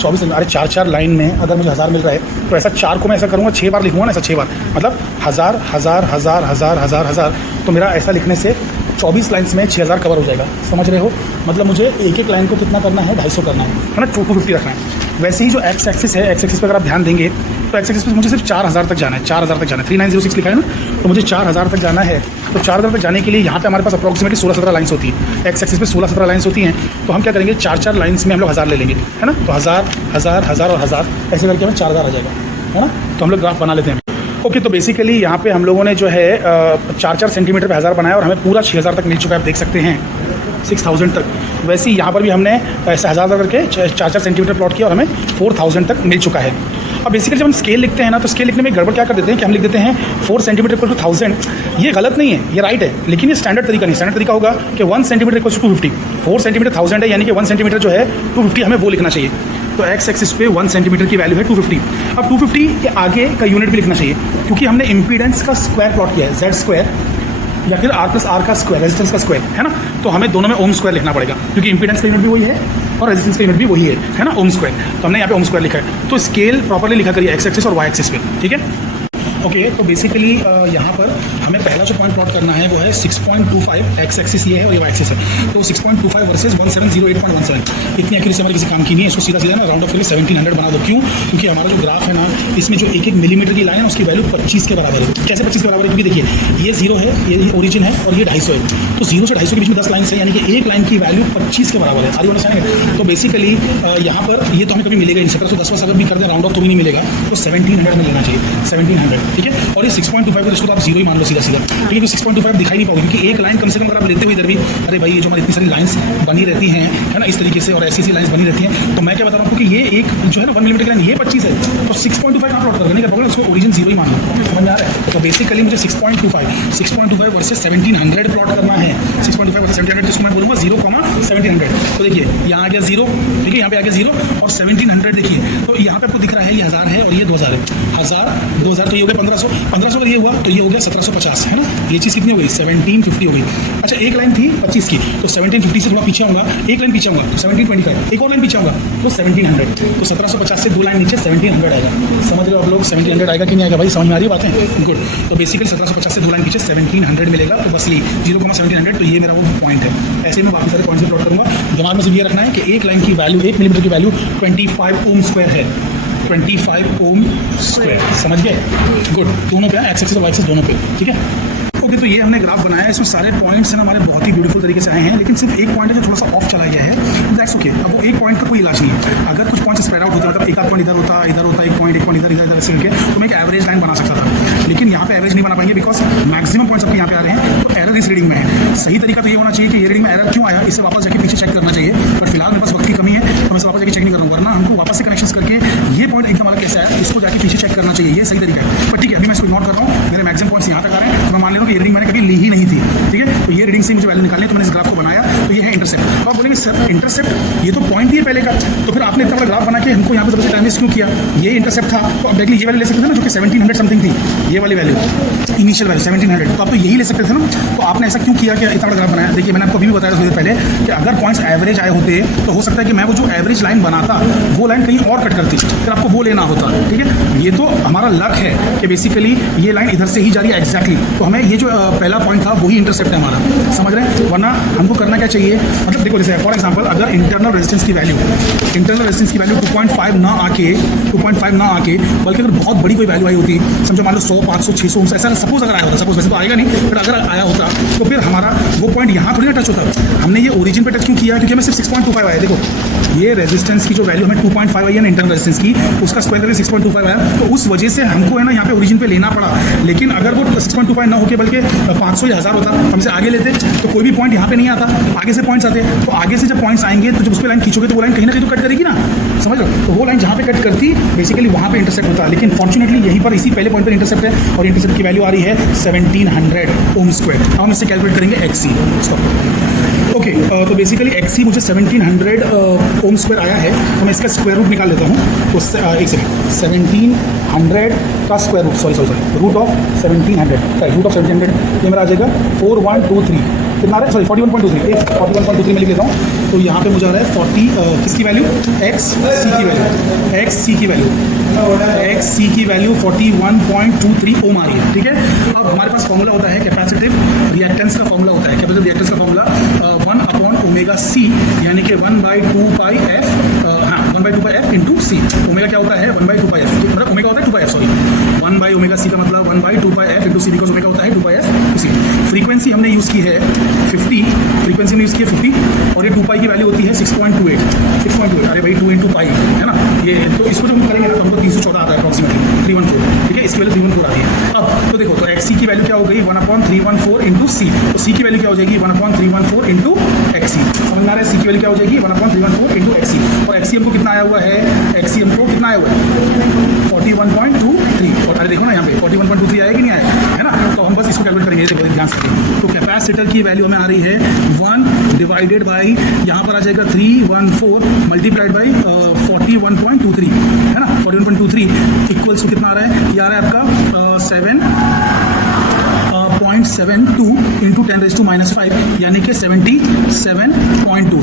24 लाइन, अरे 4 लाइन में अगर मुझे 1000 मिल रहा है तो ऐसा 4 को मैं ऐसा करूँगा 6 बार लिखूँगा ना, ऐसा 6 बार, मतलब 1000 1000 1000 1000 1000 1000, तो मेरा ऐसा लिखने से 24 लाइन्स में 6000 कवर हो जाएगा। समझ रहे हो? मतलब मुझे एक लाइन को कितना करना है, 250 करना है ना, 250 रखना है। वैसे ही जो एक्स एक्सिस है, एक्स एक्सिस पर अगर आप ध्यान देंगे तो एक्स एक्सिस पर मुझे सिर्फ 4000 तक जाना है, 4000 तक जाना है। 3906 लिखा है ना, तो मुझे 4000 तक जाना है। तो 4000 तक जाने के लिए यहाँ पे हमारे पास अप्रॉक्सीमेटली 16-17 लाइन्स होती है। एक्स एक्सिस पे 16-17 लाइन्स होती हैं, तो हम क्या करेंगे, 4 लाइन्स में हम लोग 1000 ले लेंगे, है ना। तो 1000 1000 1000 और 1000 ऐसे करके हमें 4000 आ जाएगा, है ना। तो हम लोग ग्राफ बना लेते हैं। ओके, तो बेसिकली यहाँ पे हम लोगों ने जो है 4 सेंटीमीटर पे 1000 बनाया और हमें पूरा 6000 तक मिल चुका है, आप देख सकते हैं 6000 तक। वैसे ही यहाँ पर भी हमने ऐसे 1000 करके 4 सेंटीमीटर प्लॉट किया और हमें 4000 तक मिल चुका है। अब बेसिकली जब हम स्केल लिखते हैं ना, तो स्केल लिखने में गड़बड़ क्या कर देते हैं कि हम लिख देते हैं 4 सेंटीमीटर इक्वल टू 1000। ये गलत नहीं है, ये राइट है, लेकिन ये स्टैंडर्ड तरीका नहीं। स्टैंडर्ड तरीका होगा कि 1 सेंटीमीटर इक्वल टू 250, 4 सेंटीमीटर 1000 है, यानी कि 1 सेंटीमीटर जो है 250 हमें वो लिखना चाहिए। तो एक्स एक्सिस पे 1 सेंटीमीटर की वैल्यू है 250। अब 250 के आगे का यूनिट भी लिखना चाहिए, क्योंकि हमने इम्पीडेंस का स्क्वायर प्लॉट किया है, जेड स्क्वायर या फिर आर प्लस आर का स्क्वायर, रेजिस्टेंस का स्क्वायर, है ना। तो हमें दोनों में ओम स्क्वायर लिखना पड़ेगा, क्योंकि इम्पीडेंस का यूनिट भी वही है और रेजिस्टेंस का यूनिट भी वही है ना, ओम स्क्वायर। तो हमने यहाँ पे ओम स्क्वायर लिखा है। तो स्केल प्रॉपर्ली लिखा करिए एक्स एक्सिस और वाई एक्सिस पे, ठीक है। ओके तो बेसिकली यहाँ पर हमें पहला जो पॉइंट प्लॉट करना है वो है 6.25, एक्स एक्सिस ये है और ये वाई एक्सिस है। तो 6.25 वर्सेस 1708.17, इतनी एक्यूरेसी हमारे किसी काम की नहीं है। इसको सीधा सीधा ना राउंड ऑफ करके 1700 बना दो। क्यों? क्योंकि हमारा जो ग्राफ है ना, इसमें जो एक एक मिलीमीटर की लाइन है उसकी वैल्यू 25 के बराबर है। कैसे 25 के बराबर है? क्योंकि देखिए ये 0 है, ये ओरिजिन है और ये 250 है। तो 0 से 250 के बीच में 10 लाइन है, यानी कि एक लाइन की वैल्यू 25 के बराबर है। Are you understanding? तो बेसिकली यहाँ पर ये तो हमें कभी मिलेगा नहीं, 1710 अगर भी कर दें राउंड ऑफ तो भी नहीं मिलेगा। तो 1700 में लेना चाहिए, 1700, ठीक है। और ये 6.25 इसको तो आप 0 ही मान लो सीधा सीधा, ठीक है। 6.25 दिखाई नहीं पाओगे, क्योंकि एक लाइन कम से कम अगर आप लेते हुए इधर भी, अरे भाई ये जो हमारी इतनी सारी लाइंस बनी रहती हैं, है ना, इस तरीके से, और ऐसी लाइंस बनी रहती हैं। तो मैं क्या बता रहा हूँ कि ये एक जो है ना 1 मिलीमीटर की लाइन, ये 25 है, तो 6.25 कहाँ प्लॉट करके नहीं कर पाओगे, उसको ओरिजिन 0 ही मान लो। समझ में आ रहा है? तो बेसिकली मुझे 6.25 वर्सेस 1700 प्लॉट करना है। 6.25 वर्सेस 1700, जिसको मैं बोलूँगा 0,1700। तो देखिए यहाँ आ गया 0, ठीक है, यहाँ पे आ गया 0 और 1700 देखिए, तो यहाँ पे आपको दिख रहा है ये 1000 है और ये 2000 है। 1000 2000 तो ये हो गया 1500, 1500 अगर ये हुआ तो ये हो गया 1750, है ना। ये चीज़ कितनी हो गई? 1750 हो गई। अच्छा एक लाइन थी 25 की, तो 1750 से थोड़ा पीछे आऊँगा, एक लाइन पीछे आऊँगा तो 1725, एक और लाइन पीछे आऊँगा तो 1700। तो 1750 से 2 लाइन नीचे 1700 आएगा। समझ रहे हो आप लोग? 1700 आएगा कि नहीं आएगा भाई? समझ में आ रही बातें? गुड। तो बेसिकली 1750 से 2 लाइन पीछे 1700 मिलेगा। तो बस 0,1700, तो ये मेरा वो पॉइंट है। ऐसे में बाकी सारे पॉइंट्स भी प्लॉट करूँगा। दिमाग में सिर्फ ये रखना है कि एक लाइन की वैल्यू, 1 मिलीमीटर की वैल्यू 25 ओम स्क्वायर है, 25 ओम स्क्वायर। समझ गए? गुड। दोनों पे एक्स एक्सिस और वाई एक्सिस दोनों पे, ठीक है। ओके तो ये हमने ग्राफ बनाया है, इसमें सारे पॉइंट्स हैं हमारे बहुत ही ब्यूटीफुल तरीके से आए हैं, लेकिन सिर्फ एक पॉइंट है जो थोड़ा सा ऑफ चला गया है। That's okay. अब वो एक पॉइंट का कोई इलाज नहीं है। अगर कुछ पॉइंट्स स्प्रेड आउट होते, मतलब एक आध पॉइंट इधर होता, एक पॉइंट इधर ऐसे करके, तो मैं एक एवरेज लाइन बना सकता था। लेकिन यहाँ पे एवरेज नहीं बना पाएंगे, बिकॉज मैक्सिमम पॉइंट्स आपके यहाँ पे आ रहे हैं। तो एरर इस रीडिंग में है। सही तरीका तो ये होना चाहिए कि ये रीडिंग में एरर क्यों आया, इससे वापस जाके पीछे चेक करना चाहिए। बट फिलहाल मेरे पास वक्त की कमी है, तो मैं वापस जाके चेक नहीं करूँगा, वरना हमको वापस से कनेक्शन करके ये पॉइंट एकदम अलग कैसे आया, इसको जाके पीछे चेक करना चाहिए। ये सही तरीका है। पर ठीक है, अभी मैं इसको इग्नोर कर रहा हूँ। मेरे मैक्सिमम पॉइंट्स यहाँ तक आ रहे हैं, तो मैं मान लेता हूँ कि ये रीडिंग मैंने कभी ली ही नहीं थी, ठीक है। तो ये रीडिंग से मुझे वैल्यू निकालनी है, तो मैंने इस ग्राफ को बनाया। तो ये है इंटरसेप्ट। तो आप बोलेंगे सर इंटरसेप्ट ये तो पॉइंट ही है पहले का, तो फिर आपने इतना बड़ा ग्राफ बना के हमको यहाँ पे सबसे टाइम वेस्ट क्यों किया? ये इंटरसेप्ट था, तो अब डायरेक्टली ये वैल्यू ले सकते थे ना, जो कि 1700 समथिंग थी, ये वाली वैल्यू, इनिशियल वैल्यू 1700, तो आप तो यही ले सकते थे ना। तो आपने ऐसा क्यों किया कि इतना बड़ा ग्राफ बनाया? देखिए मैंने आपको अभी भी बताया थोड़ी देर पहले कि अगर पॉइंट्स एवरेज आए होते तो हो सकता है कि मैं वो जो एवरेज लाइन बनाता वो लाइन कहीं और कट करती, फिर आपको वो लेना होता, ठीक है। ये तो हमारा लक है कि बेसिकली ये लाइन इधर से ही जा रही है एग्जैक्टली। तो हमें ये जो पहला पॉइंट था वही इंटरसेप्ट है हमारा, समझ रहे हैं। वरना हमको करना क्या चाहिए, मतलब देखो जैसे फॉर एग्जांपल अगर इंटरनल रेजिस्टेंस की वैल्यू 2.5 ना आके बल्कि अगर बहुत बड़ी कोई वैल्यू आई होती, समझो मान लो 100, 500, 600 ऐसा सपोज अगर आया होता, सपोज वैसे तो आएगा नहीं, बट अगर आया होता तो फिर हमारा वो पॉइंट यहाँ थोड़ी ना टच होता। हमने ये ओरिजिन पे टच क्यों किया? क्योंकि हमें सिर्फ 6.25 आया। देखो ये रेजिस्टेंस की जो वैल्यू हमें 2.5 आई है ना इंटरनल रेजिस्टेंस की, उसका स्क्वायर करके 6.25 आया, तो उस वजह से हमको है ना यहाँ पे ओरिजिन पे लेना पड़ा। लेकिन अगर वो 6.25 ना होके बल्कि 500 या 1000 होता, हमसे आगे लेते तो कोई भी पॉइंट यहाँ पे नहीं आता, आगे से पॉइंट्स आते। तो आगे से जब पॉइंट्स आएंगे तो जब उस पर लाइन खींचोगे तो वो लाइन कहीं ना कहीं तो कट करेगी ना, समझ लो। तो वो लाइन जहाँ पे कट करती बेसिकली वहाँ पे इंटरसेप्ट होता है। लेकिन फॉर्चुनेटली यहीं पर इसी पहले पॉइंट पर इंटरसेप्ट है और इंटरसेप्ट की वैल्यू आ रही है 1700 ओम स्क्वायर। अब हम इससे कैलकुलेट करेंगे एक्सी। ओके तो बेसिकली एक्सी मुझे 1700 ओम स्क्वायर आया है, तो मैं इसका स्क्वायर रूट निकाल लेता हूँ। तो एक सेकंड, 1700 का square root, sorry root of 1700, root of 1700 ये मेरा आ जाएगा 4123, कितना आ रहा है, सॉरी 41.23, 41.23 में लिख लेता हूँ। तो यहाँ पे मुझे आ रहा है 40 किसकी वैल्यू, एक्स सी की वैल्यू, एक्स सी की वैल्यू 41.23 ओम आ रही है, ठीक है। अब हमारे पास फॉर्मूला होता है कैपेसिटिव रिएक्टेंस का फॉर्मूला होता है, कैपेसिटिव रिएक्टेंस का फॉर्मूला 1/ωc, यानी कि 1/2πf, हाँ 1/2πf इंटू सी। ओमेगा क्या होता है 1/2πf, मतलब ओमेगा होता है 2πf, सॉरी 1/ωc का मतलब 1/2πf into C, because omega होता है 2πf सी। फ्रीक्वेंसी हमने यूज़ की है 50, फ्रीक्वेंसी में यूज़ की है 50 और ये 2π की वैल्यू होती है 6.28। अरे भाई 2 × पाई है ना ये, तो इसको जब हम करेंगे तो हमको 314 आता है अप्रॉक्सीमेटली 314, ठीक है। इसकी वैल्यू 314 आती है। अब तो देखो तो एक्स सी की वैल्यू क्या हो गई 1/314 इंटू सी, तो सी की वैल्यू क्या हो जाएगी 1/314 इंटू एक्स सी। समझ में आ रहा है, सी की वैल्यू क्या हो जाएगी 1/314 इंटू एक्स सी। और एक्स सी हमको कितना आया हुआ है, एक्स सी हमको कितना आया हुआ है 41.23, और अरे देखो ना यहाँ पे 41.23 आया कि नहीं आया, है ना। तो हम बस बस इसको कैलकुलेट करेंगे, देखो ध्यान से। तो कैपेसिटर की वैल्यू हमें आ रही है 1 डिवाइडेड बाई यहाँ पर आ जाएगा 314 मल्टीप्लाइड बाई 41.23 है ना, 41.23 इक्वल्स टू कितना आ रहा है, ये आ रहा है आपका 7.72 इंटू 10⁻⁵ यानी कि 77.2 इंटू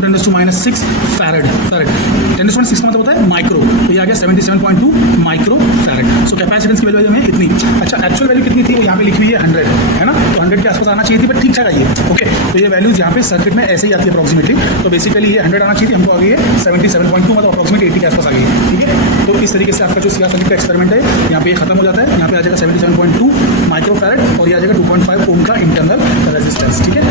10⁻⁶ फैरड। 10⁻⁶ का मतलब होता है माइक्रो, तो ये आ गया 77.2 माइक्रो फैरड। सो कैपेसिटेंस की वैल्यू हमें इतनी। अच्छा एक्चुअल वैल्यू कितनी थी, वो यहाँ पे लिखी हुई है 100 है ना, तो 100 के आसपास आना चाहिए थी, बट ठीक ठाक आई है। ओके, तो ये वैल्यूज यहाँ पे सर्किट में ऐसे ही आती है अप्रॉक्सीमेटली। तो बेसिकली ये 100 आना चाहिए थी, हमको आ गई है 77.2, मतलब अप्रॉक्सीमेट 80 के आसपास आ गई है। ठीक है, तो इस तरीके से आपका जो सीआर सर्किट का एक्सपेरिमेंट है यहाँ पे खत्म हो जाता है। यहाँ पे आ जाएगा 77.2 माइक्रो फैरड और ये आ जाएगा 2.5 ओम का इंटरनल रेजिस्टेंस। ठीक है।